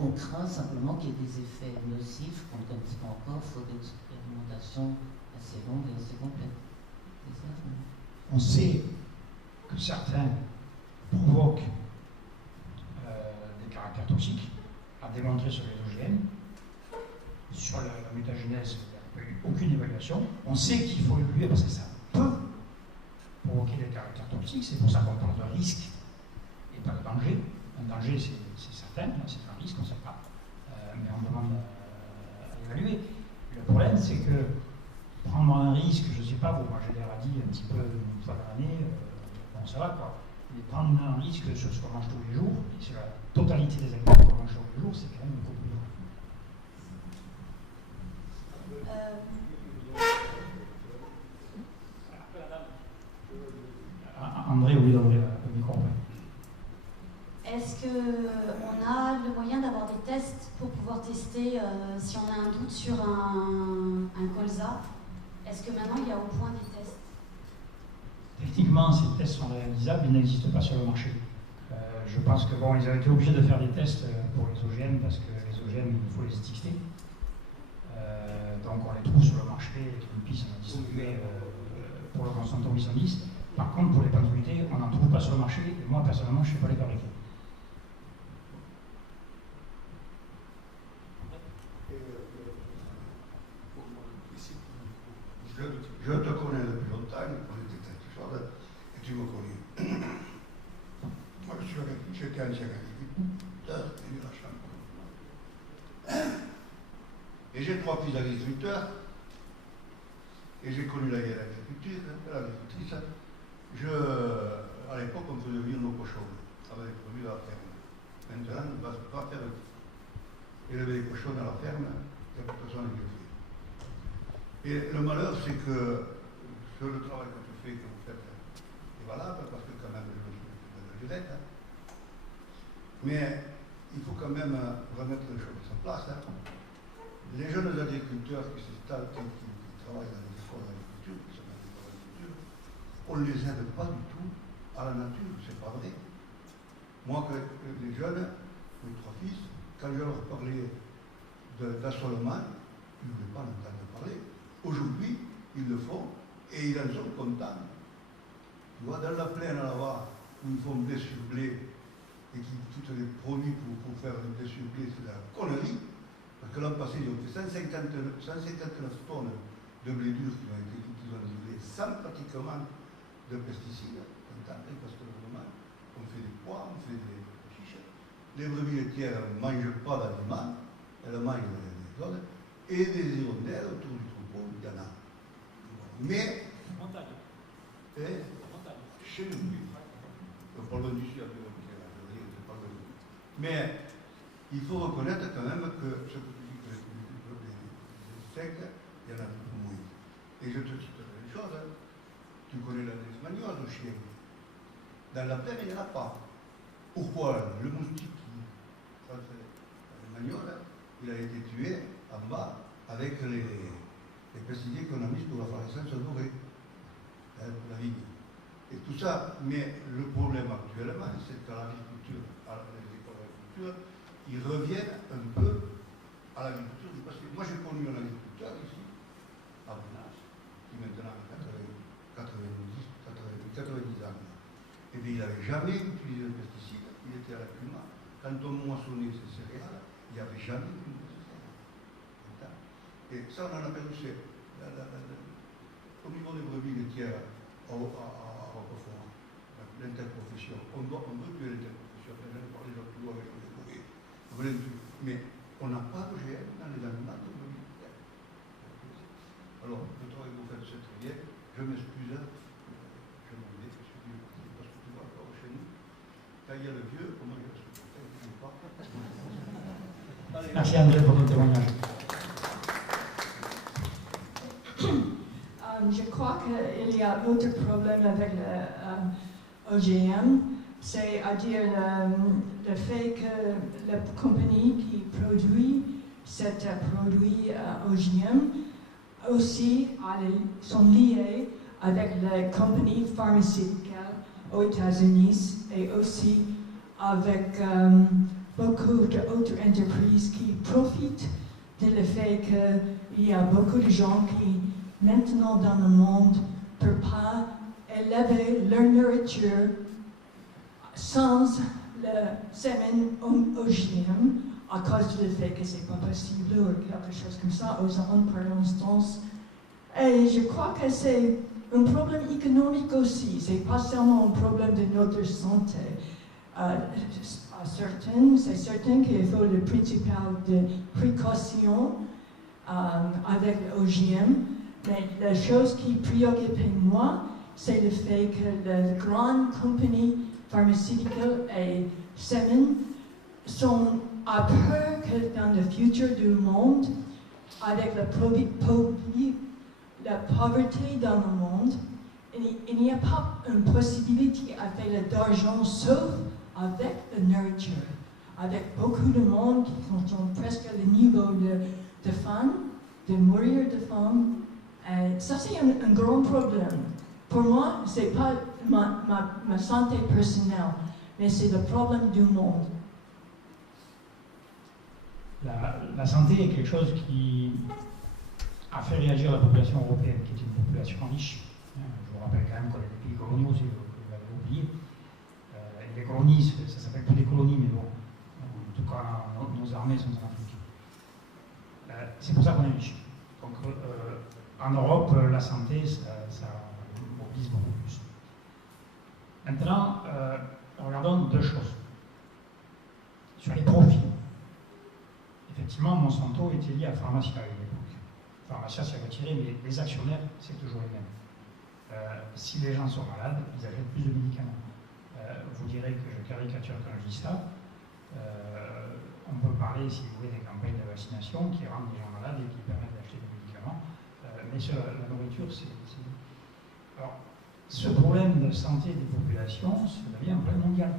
On craint simplement qu'il y ait des effets nocifs qu'on ne connaisse pas encore, faute d'expérimentation assez longue et assez complète. C'est ça? On sait que certains provoquent des caractères toxiques, à démontrer sur les OGM. Sur la mutagénèse, il n'y a eu aucune évaluation. On sait qu'il faut évoluer parce que ça peut provoquer provoquer des caractères toxiques. C'est pour ça qu'on parle de risque et pas de danger. Un danger, c'est certain, c'est un risque, on ne sait pas. Mais on demande à évaluer. Le problème, c'est que prendre un risque, je ne sais pas, vous mangez des radis un petit peu une fois dans l'année, bon, ça va quoi. Mais prendre un risque sur ce qu'on mange tous les jours, et sur la totalité des aliments qu'on mange tous les jours, c'est quand même beaucoup plus grave. André, oui, André, le micro. Est-ce qu'on a le moyen d'avoir des tests pour pouvoir tester si on a un doute sur un colza? Est-ce que maintenant il y a au point des tests? Techniquement, ces tests sont réalisables, ils n'existent pas sur le marché. Je pense que bon, ils ont été obligés de faire des tests pour les OGM parce que les OGM, il faut les étiqueter. Donc on les trouve sur le marché et Greenpeace en a distribué pour le Monsanto 810. Par contre, pour les pâtes fruitées, on n'en trouve pas sur le marché et moi personnellement, je ne sais pas les fabriquer. Je te connais depuis longtemps, on était quelque chose, et tu me connais. Moi, j'étais ancien agriculteur et de la chambre. Et j'ai 3 fils d'agriculteurs, et j'ai connu la guerre d'agricultrice. À l'époque, on faisait vivre nos cochons avec les produits de la ferme. Maintenant, on ne va pas faire élever les cochons à la ferme, il n'y a personne qui le fait. Et le malheur, c'est que le travail que tu fais, que vous faites, est valable, parce que quand même, je me suis de la direct. Mais il faut quand même remettre les choses en place. Les jeunes agriculteurs qui travaillent dans les écoles d'agriculture, qui sont dans les écoles d'agriculture, on ne les aide pas du tout à la nature, c'est pas vrai. Moi, les jeunes, mes 3 fils, quand je leur parlais d'assolement, ils ne voulaient pas l'entendre parler. Aujourd'hui, ils le font et ils en sont contents. Tu vois, dans la plaine là-bas, où ils font blé sur blé et qui tous les produits pour faire le blé sur blé, c'est de la connerie. Parce que l'an passé, ils ont fait 159 tonnes de blé dur qui ont livré sans pratiquement de pesticides. Parce que vraiment, on fait des pois, on fait des chiches. Les brebis laitières ne mangent pas d'aliments, elles mangent des zones et des hirondelles autour du troupeau, il y en a. Mais, chez nous, on parle du sud, mais il faut reconnaître quand même que ce que tu dis que les insectes, il y en a beaucoup moins. Et je te citerai une chose, tu connais la leishmaniose au chien. Dans la plaine, il n'y en a pas. Pourquoi? Le moustique qui la leishmaniose, il a été tué en bas avec les pesticides qu'on a mis pour la fluorescence dorée, pour la vigne. Et tout ça, mais le problème actuellement, c'est qu'à l'agriculture, à les écoles d'agriculture, ils reviennent un peu à l'agriculture. Parce que moi, j'ai connu un agriculteur ici, à Bounas, qui maintenant a 90 ans. Et bien, il n'avait jamais utilisé de pesticides, il était à la climat. Quand on moissonnait ses céréales, il n'y avait jamais de pesticides. Et ça, on en a perdu. Au niveau des brebis laitières, à Roquefort, l'interprofession, on veut tuer l'interprofession, les gens toujours avec les brebis. Mais on n'a pas d'OGM dans les aliments de brebis laitières. Alors, le travail que vous faites, c'est très bien. Je m'excuse, je m'en vais, parce que tu vois encore chez nous, quand il y a le vieux, comment il reste content, il ne pas. Merci André pour ton témoignage. Je crois qu'il y a d'autres problèmes avec le OGM, c'est-à-dire le fait que la compagnie qui produit cet produit OGM aussi sont liés avec les compagnies pharmaceutiques aux États-Unis et aussi avec beaucoup d'autres entreprises qui profitent du fait qu'il y a beaucoup de gens qui maintenant dans le monde ne peuvent pas élever leur nourriture sans le sémen OGM à cause du fait que ce n'est pas possible ou quelque chose comme ça aux hommes par l'instance. Et je crois que c'est un problème économique aussi. C'est pas seulement un problème de notre santé. C'est certain qu'il faut le principal de précaution avec l'OGM, mais la chose qui préoccupe moi, c'est le fait que les grandes compagnies pharmaceutiques et Semen sont à peur que dans le futur du monde, avec la pauvreté dans le monde, il n'y a pas une possibilité à faire d'argent sauf avec la nourriture. Avec beaucoup de monde qui sont presque au niveau de faim, de mourir de faim. Ça, c'est un grand problème. Pour moi, ce n'est pas ma santé personnelle, mais c'est le problème du monde. La santé est quelque chose qui a fait réagir la population européenne, qui est une population riche. Je vous rappelle quand même qu'on est des pays coloniaux, si vous l'avez oublié. Les colonies, ça s'appelle plus des colonies, mais bon, en tout cas, nos armées sont en Afrique. C'est pour ça qu'on est riche. Donc, en Europe, la santé, ça mobilise beaucoup plus. Maintenant, regardons deux choses. Sur les profits. Effectivement, Monsanto était lié à Pharmacia à une époque. Pharmacia s'est retiré, mais les actionnaires, c'est toujours les mêmes. Si les gens sont malades, ils achètent plus de médicaments. Vous direz que je caricature quand je dis ça. On peut parler, si vous voulez, des campagnes de vaccination qui rendent les gens malades et qui permettent d'acheter des médicaments. Mais sur la nourriture, c'est... Alors, ce problème de santé des populations, ça devient un problème mondial.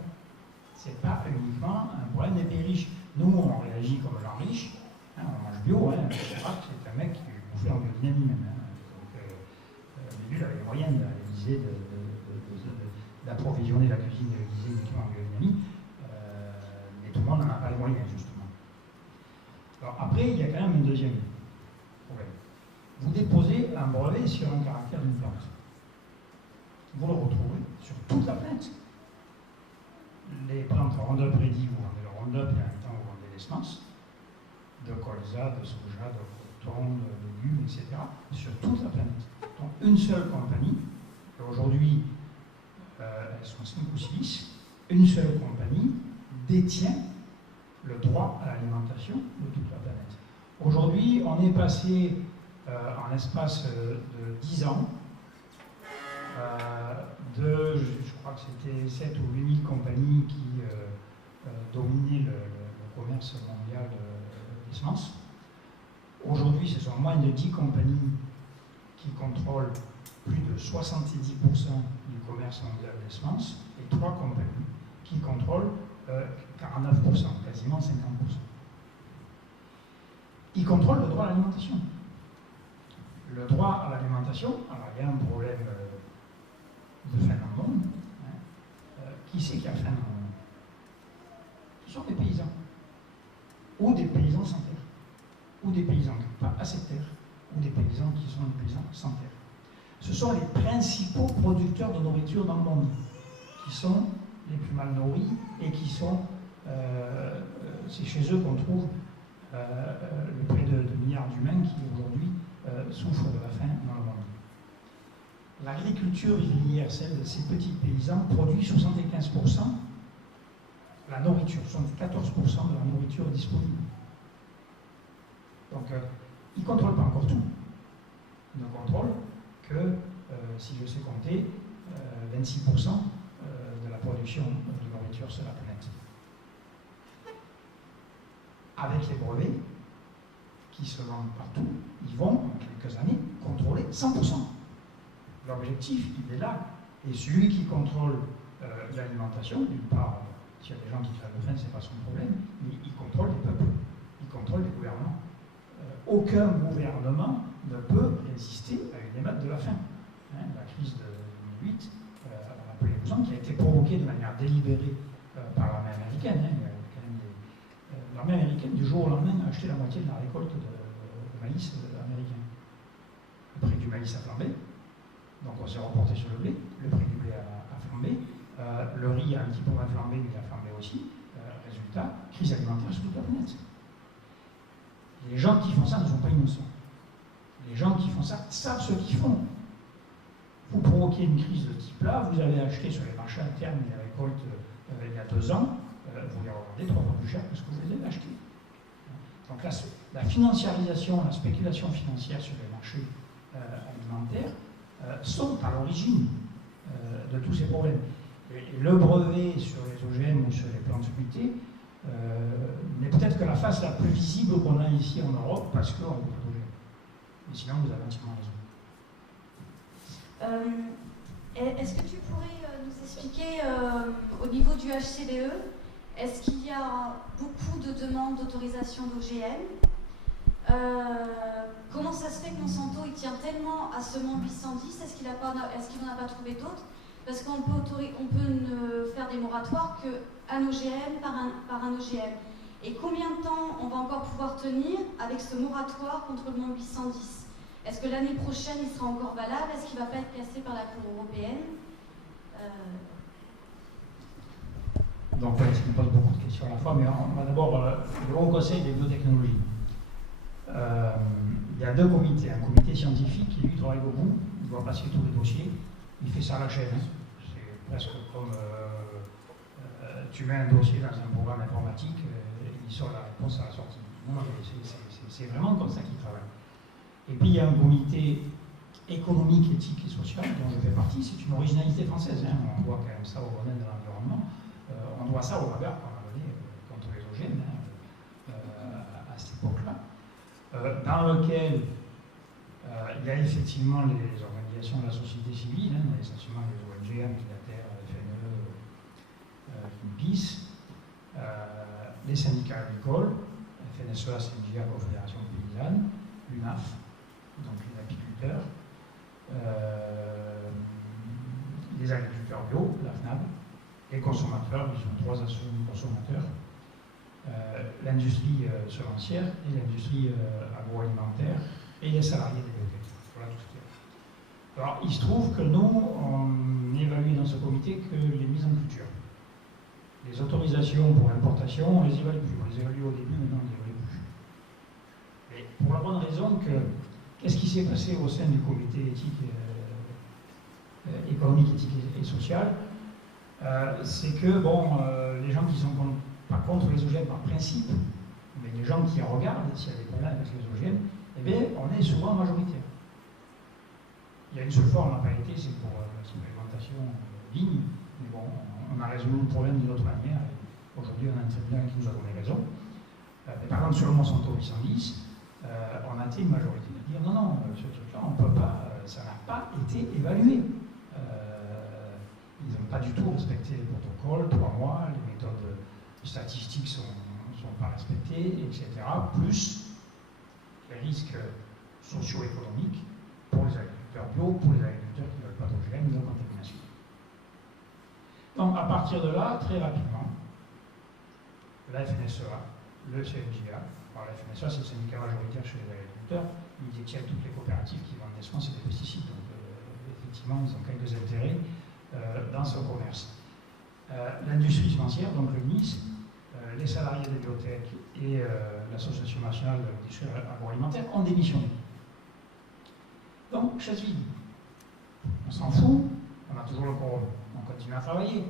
Ce n'est pas uniquement un problème des pays riches. Nous, on réagit comme gens riches, on mange bio, c'est un mec qui bouffait en biodynamie même. Mais lui, il avait les moyens d'approvisionner la cuisine de l'Élysée uniquement en biodynamie, mais tout le monde n'en a pas les moyens, justement. Alors après, il y a quand même un deuxième problème. Vous déposez un brevet sur un caractère d'une plante. Vous le retrouvez sur toute la planète. Les plantes Roundup Ready, vous vendez le Roundup, il y a un temps vous vendez les semences, de colza, de soja, de coton, de légumes, etc., sur toute la planète. Donc une seule compagnie, aujourd'hui elles sont 5 ou 6, une seule compagnie détient le droit à l'alimentation de toute la planète. Aujourd'hui, on est passé en l'espace de 10 ans je crois que c'était 7 ou 8 000 compagnies qui dominaient le commerce mondial des semences. Aujourd'hui, ce sont moins de 10 compagnies qui contrôlent plus de 70% du commerce mondial des semences et 3 compagnies qui contrôlent 49%, quasiment 50%. Ils contrôlent le droit à l'alimentation. Le droit à l'alimentation, alors il y a un problème de faim dans le monde. Qui c'est qui a faim dans le monde? Ce sont des paysans. Ou des paysans sans terre. Ou des paysans qui n'ont pas assez de terre. Ou des paysans qui sont des paysans sans terre. Ce sont les principaux producteurs de nourriture dans le monde, qui sont les plus mal nourris et qui sont... c'est chez eux qu'on trouve le près de milliards d'humains qui aujourd'hui souffrent de la faim dans le monde. L'agriculture universelle de ces petits paysans produit 75% la nourriture, 74% de la nourriture disponible. Donc, ils ne contrôlent pas encore tout. Ils ne contrôlent que, si je sais compter, 26% de la production de nourriture sur la planète. Avec les brevets qui se vendent partout, ils vont, en quelques années, contrôler 100%. L'objectif, il est là. Et celui qui contrôle l'alimentation, d'une part, s'il y a des gens qui crèvent de faim, ce n'est pas son problème, mais il contrôle les peuples, il contrôle les gouvernements. Aucun gouvernement ne peut résister à une émeute de la faim. La crise de 2008, rappelez-vous, qui a été provoquée de manière délibérée par l'armée américaine. Il y a quand même l'armée américaine, du jour au lendemain, a acheté la moitié de la récolte de maïs américain. Le prix du maïs a flambé. Donc on s'est reporté sur le blé, le prix du blé a flambé, le riz a un petit peu moins flambé, mais il a flambé aussi. Résultat, crise alimentaire sur toute la planète. Les gens qui font ça ne sont pas innocents. Les gens qui font ça savent ce qu'ils font. vous provoquez une crise de ce type-là, vous avez acheté sur les marchés internes des récoltes il y a 2 ans, vous les revendez 3 fois plus cher que ce que vous les avez achetés. Donc la financiarisation, la spéculation financière sur les marchés alimentaires sont à l'origine de tous ces problèmes. Et le brevet sur les OGM ou sur les plantes mutées n'est peut-être que la face la plus visible qu'on a ici en Europe parce qu'on ne peut pas d'OGM. Mais sinon, vous avez entièrement raison. Est-ce que tu pourrais nous expliquer au niveau du HCBE, est-ce qu'il y a beaucoup de demandes d'autorisation d'OGM? Comment ça se fait que Monsanto il tient tellement à ce MON 810? Est-ce qu'il n'en a pas trouvé d'autres? Parce qu'on peut ne faire des moratoires qu'un OGM par un OGM. Et combien de temps on va encore pouvoir tenir avec ce moratoire contre le MON 810? Est-ce que l'année prochaine il sera encore valable? Est-ce qu'il ne va pas être cassé par la Cour européenne? Donc, ça me pose beaucoup de questions à la fois, mais on va d'abord le Haut Conseil des biotechnologies. Il y a 2 comités. Un comité scientifique qui lui travaille beaucoup, il doit passer tous les dossiers, il fait ça à la chaîne. Hein. C'est presque comme tu mets un dossier dans un programme informatique, il sort la réponse à la sortie. Non, c'est vraiment comme ça qu'il travaille. Et puis il y a un comité économique, éthique et social dont je fais partie, c'est une originalité française. Hein. On doit quand même ça au domaine de l'environnement. On doit ça au regard qu'on a donné contre les OGM à cette époque-là, dans lequel il y a effectivement les organisations de la société civile, hein, essentiellement les ONG, Ampilater, FNE, Greenpeace, les syndicats agricoles, FNSEA, CNJA, Confédération paysanne, l'UNAF, donc les apiculteurs, les agriculteurs bio, la FNAB, les consommateurs, ils sont 3 associations de consommateurs, l'industrie semencière et l'industrie agroalimentaire et les salariés des bibliothèques. Voilà tout ce qu'il y a. Alors, il se trouve que nous, on évalue dans ce comité que les mises en culture. Les autorisations pour l'importation, on les évalue plus. On les évalue au début, maintenant on les évalue plus. Et pour la bonne raison que, qu'est-ce qui s'est passé au sein du comité éthique, économique, éthique et social? C'est que, les gens qui sont pas contre les OGM par principe, mais les gens qui regardent s'il y a des problèmes avec les OGM, eh bien, on est souvent majoritaire. Il y a une seule fois, on n'a pas été, c'est pour l'expérimentation ligne, mais bon, on a résolu le problème d'une autre manière. Aujourd'hui, on a un tribunal qui nous a donné raison. Mais par exemple, sur le Monsanto 810, on a été une majorité de dire non, ce truc-là, on ne peut pas, ça n'a pas été évalué. Ils n'ont pas du tout respecté les protocoles, 3 mois, les méthodes statistiques ne sont pas respectées, etc. Plus les risques socio-économiques pour les agriculteurs bio, pour les agriculteurs qui ne veulent pas d'OGM, de contamination. Donc à partir de là, très rapidement, la FNSEA, le CNJA, alors la FNSEA c'est le syndicat majoritaire chez les agriculteurs, ils détiennent toutes les coopératives qui vendent des semences et des pesticides, donc effectivement ils ont quelques intérêts dans ce commerce. L'industrie semencière, donc le MIS, les salariés des bibliothèques et l'Association nationale de l'industrie agroalimentaire ont démissionné. Donc, chaise vide. On s'en fout, on a toujours le quorum, on continue à travailler.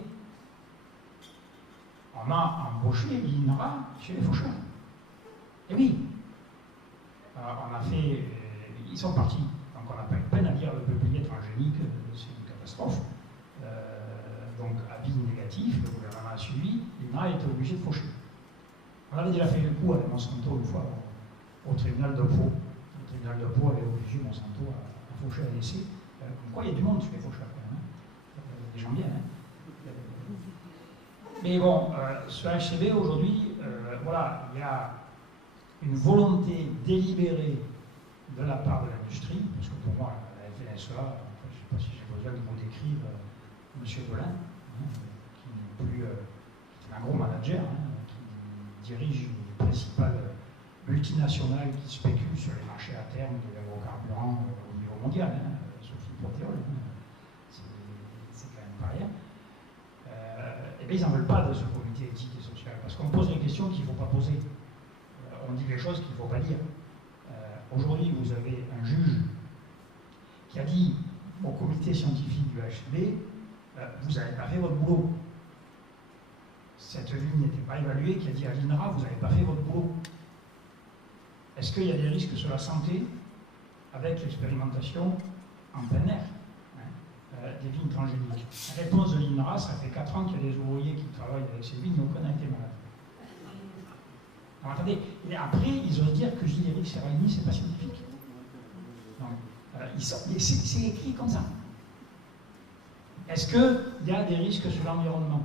On a embauché l'INRA chez les faucheurs. Et oui, on a fait, ils sont partis, donc on n'a pas eu peine à dire le peuplier transgénique, c'est une catastrophe. Donc, avis négatif, le gouvernement a suivi, l'INRA a été obligé de faucher. On avait déjà fait le coup avec Monsanto une fois au tribunal de Pau. Le tribunal de Pau avait obligé Monsanto à faucher un essai. Comme quoi, il y a du monde sur les faucheurs quand même. Des gens bien. Hein. Mais bon, ce HCB aujourd'hui, voilà, il y a une volonté délibérée de la part de l'industrie, parce que pour moi, la FNSEA, je ne sais pas si j'ai besoin de vous décrire M. Belin, qui n'est plus un gros manager, qui dirige une principale multinationale qui spécule sur les marchés à terme de l'agrocarburant au niveau mondial, Sophie Protéol, c'est quand même pas rien. Et bien ils n'en veulent pas de ce comité éthique et social, parce qu'on pose des questions qu'il ne faut pas poser. On dit des choses qu'il ne faut pas dire. Aujourd'hui, vous avez un juge qui a dit au comité scientifique du HB, vous n'avez pas fait votre boulot. Cette ligne n'était pas évaluée, qui a dit à l'INRA, vous n'avez pas fait votre boulot. Est-ce qu'il y a des risques sur la santé avec l'expérimentation en plein air des vignes transgéniques? La réponse de l'INRA, ça fait 4 ans qu'il y a des ouvriers qui travaillent avec ces vignes, aucun n'a été malade. Alors attendez, et après, ils osent dire que Gilles Éric Serralini, c'est pas scientifique. C'est écrit comme ça. Est-ce qu'il y a des risques sur l'environnement?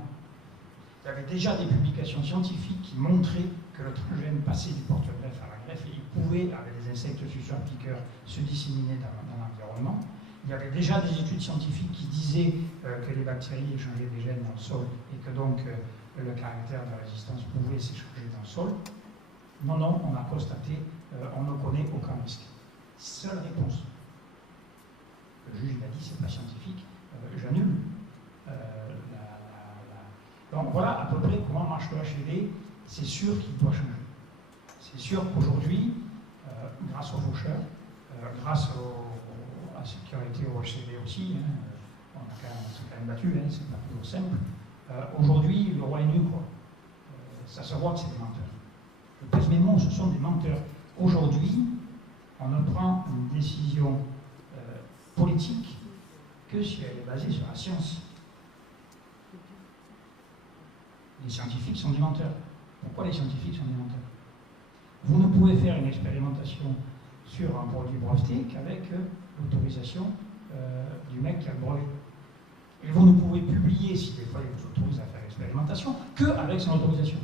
Il y avait déjà des publications scientifiques qui montraient que le transgène passait du porte-greffe à la greffe et il pouvait, avec des insectes suceurs-piqueurs, se disséminer dans l'environnement. Il y avait déjà des études scientifiques qui disaient que les bactéries échangeaient des gènes dans le sol et que donc le caractère de la résistance pouvait s'échanger dans le sol. Non, non, on a constaté, on ne connaît aucun risque. Seule réponse. Le juge a dit c'est pas scientifique, j'annule. Donc voilà à peu près comment marche le HIV. C'est sûr qu'il doit changer. C'est sûr qu'aujourd'hui, grâce aux faucheurs, grâce à ceux qui ont été au HCV aussi, on s'est quand même battu, c'est pas toujours simple. Aujourd'hui, le roi est nu, quoi. Ça se voit que c'est des menteurs. Je pèse mes mots, ce sont des menteurs. Aujourd'hui, on ne prend une décision politique que si elle est basée sur la science. Les scientifiques sont des menteurs. Pourquoi les scientifiques sont des menteurs? Vous ne pouvez faire une expérimentation sur un produit breveté qu'avec l'autorisation du mec qui a le brevet. Et vous ne pouvez publier, si des fois il vous autorise à faire l'expérimentation, qu'avec son autorisation.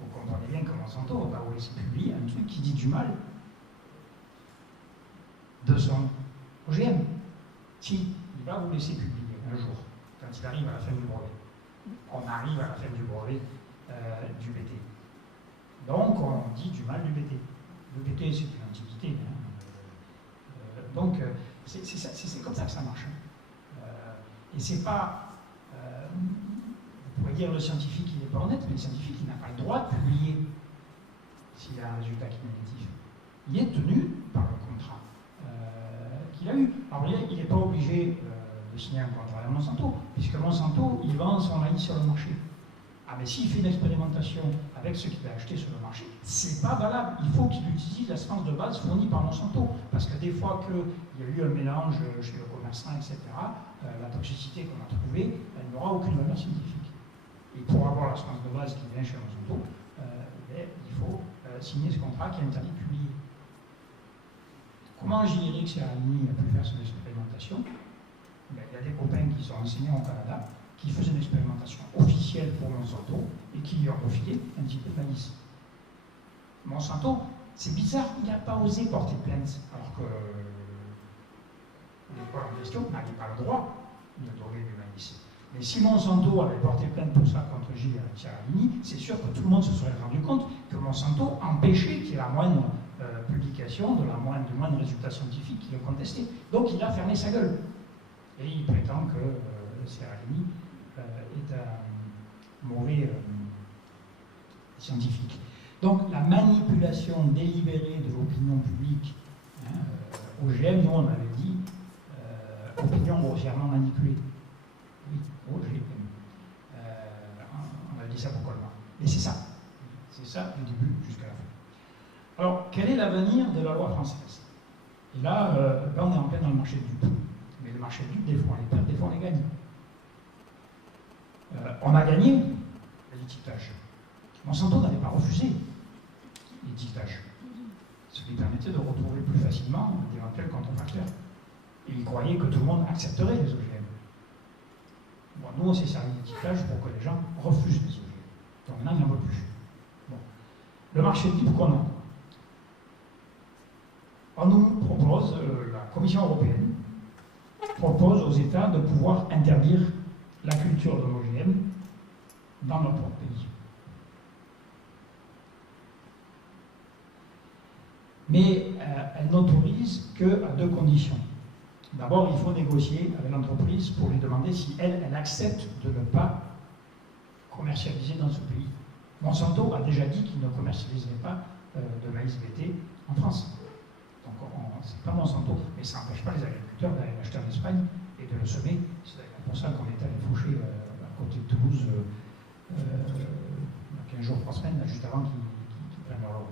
Vous comprenez bien que Monsanto ne va pas vous laisser publier un truc qui dit du mal de son OGM. Si, il va vous laisser publier un jour, quand il arrive à la fin du brevet. On arrive à la fin du brevet du BT. Donc on dit du mal du BT. Le BT c'est une antiquité. Donc c'est comme ça que ça marche. Et c'est pas... vous pouvez dire le scientifique il n'est pas honnête, mais le scientifique il n'a pas le droit de publier s'il a un résultat qui est négatif. Il est tenu par le contrat qu'il a eu. Alors il n'est pas obligé de signer un contrat à Monsanto, puisque Monsanto, il vend son maïs sur le marché. Ah mais s'il fait une expérimentation avec ce qu'il a acheté sur le marché, c'est pas valable. Il faut qu'il utilise la semence de base fournie par Monsanto. Parce que des fois qu'il y a eu un mélange chez le commerçant, etc., la toxicité qu'on a trouvée, elle n'aura aucune valeur scientifique. Et pour avoir la semence de base qui vient chez Monsanto, il faut signer ce contrat qui est interdit de publier. Comment Gilles Éric Serralini a pu faire son expérimentation? Il y a des copains qui sont enseignants au Canada, qui faisaient une expérimentation officielle pour Monsanto et qui lui ont refilé un petit peu de maïs. Monsanto, c'est bizarre, il n'a pas osé porter plainte, alors que l'école en question n'avait pas le droit de donner du maïs. Mais si Monsanto avait porté plainte pour ça contre Gilles Serralini, c'est sûr que tout le monde se serait rendu compte que Monsanto empêchait qu'il y ait la moindre publication, du moindre résultat scientifique qui le contestait. Donc il a fermé sa gueule. Et il prétend que Serralini est un mauvais scientifique. Donc la manipulation délibérée de l'opinion publique, OGM, nous on avait dit opinion grossièrement manipulée. Oui, OGM. On avait dit ça pour Colmar. Mais c'est ça. C'est ça du début jusqu'à la fin. Alors, quel est l'avenir de la loi française? Et là, on est en plein dans le marché du dupes. Mais le marché du dupes, des fois on les perd, des fois on les gagne. On a gagné l'étiquetage. Monsanto n'avait pas refusé l'étiquetage. Ce qui permettait de retrouver plus facilement d'éventuels contrefacteurs. Et il croyait que tout le monde accepterait les OGM. Bon, nous, on s'est servi d'étiquetage pour que les gens refusent les OGM. Donc maintenant, il n'y en veut plus. Bon. Le marché du dupes qu'on a. On nous propose, la Commission européenne propose aux États de pouvoir interdire la culture de l'OGM dans leur propre pays. Mais elle n'autorise qu'à 2 conditions. D'abord, il faut négocier avec l'entreprise pour lui demander si elle accepte de ne pas commercialiser dans ce pays. Monsanto a déjà dit qu'il ne commercialiserait pas de maïs BT en France. Donc, c'est pas Monsanto, mais ça n'empêche pas les agriculteurs d'aller l'acheter en Espagne et de le semer. C'est d'ailleurs pour ça qu'on est allé faucher à côté de Toulouse il y a 15 jours, 3 semaines, là, juste avant qu'ils prennent leur lot.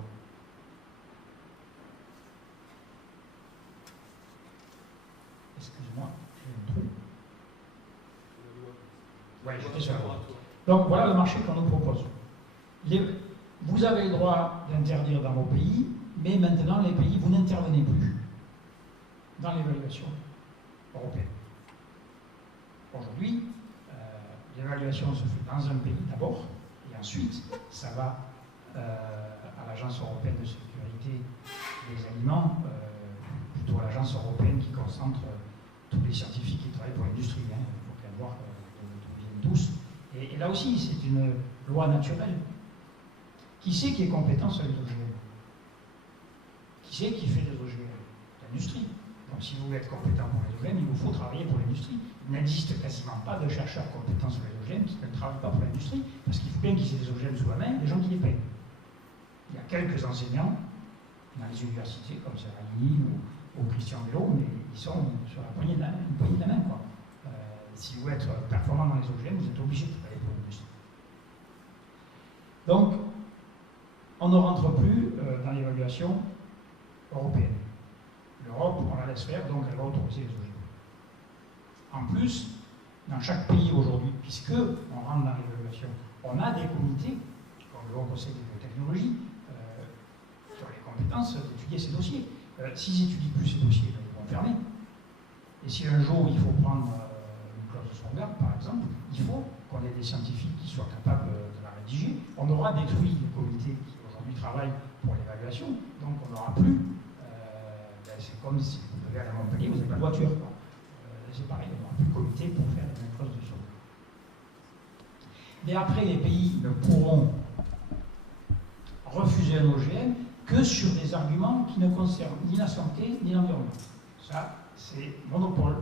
Excuse-moi, j'ai un trou. Oui, j'étais sur la loi. Donc voilà le marché qu'on nous propose. Vous avez le droit d'interdire dans vos pays, mais maintenant les pays, vous n'intervenez plus dans l'évaluation européenne. Aujourd'hui, l'évaluation se fait dans un pays d'abord, et ensuite ça va à l'Agence européenne de sécurité des aliments, plutôt à l'Agence européenne qui concentre tous les scientifiques qui travaillent pour l'industrie. Il faut bien voir d'où viennent tous. Et là aussi, c'est une loi naturelle. Qui c'est qui est compétent sur les OGM? Qui c'est qui fait les OGM? L'industrie. Donc si vous voulez être compétent pour les OGM, il vous faut travailler pour l'industrie. Il n'existe quasiment pas de chercheurs compétents sur les OGM qui ne travaillent pas pour l'industrie, parce qu'il faut bien qu'ils aient des OGM sous la main, des gens qui les payent. Il y a quelques enseignants dans les universités, comme Serrani ou Christian Vélo, mais ils sont sur la poignée de la main, quoi. Si vous voulez être performant dans les OGM, vous êtes obligé de travailler pour l'industrie. Donc, on ne rentre plus dans l'évaluation européenne. L'Europe, on la laisse faire, donc elle va autoriser les OGM. En plus, dans chaque pays aujourd'hui, puisque on rentre dans l'évaluation, on a des comités, comme le Haut Conseil des biotechnologies, sur les compétences d'étudier ces dossiers. S'ils n'étudient plus ces dossiers, ils vont fermer. Et si un jour il faut prendre une clause de sauvegarde, par exemple, il faut qu'on ait des scientifiques qui soient capables de la rédiger. On aura détruit les comités qui aujourd'hui travaillent pour l'évaluation, donc on n'aura plus. C'est comme si vous devez aller à Montpellier, vous n'avez pas de voiture. C'est pareil, on n'aura plus de comité pour faire les mêmes clauses de sauvegarde. Mais après, les pays ne pourront refuser un OGM que sur des arguments qui ne concernent ni la santé ni l'environnement. Ça, c'est monopole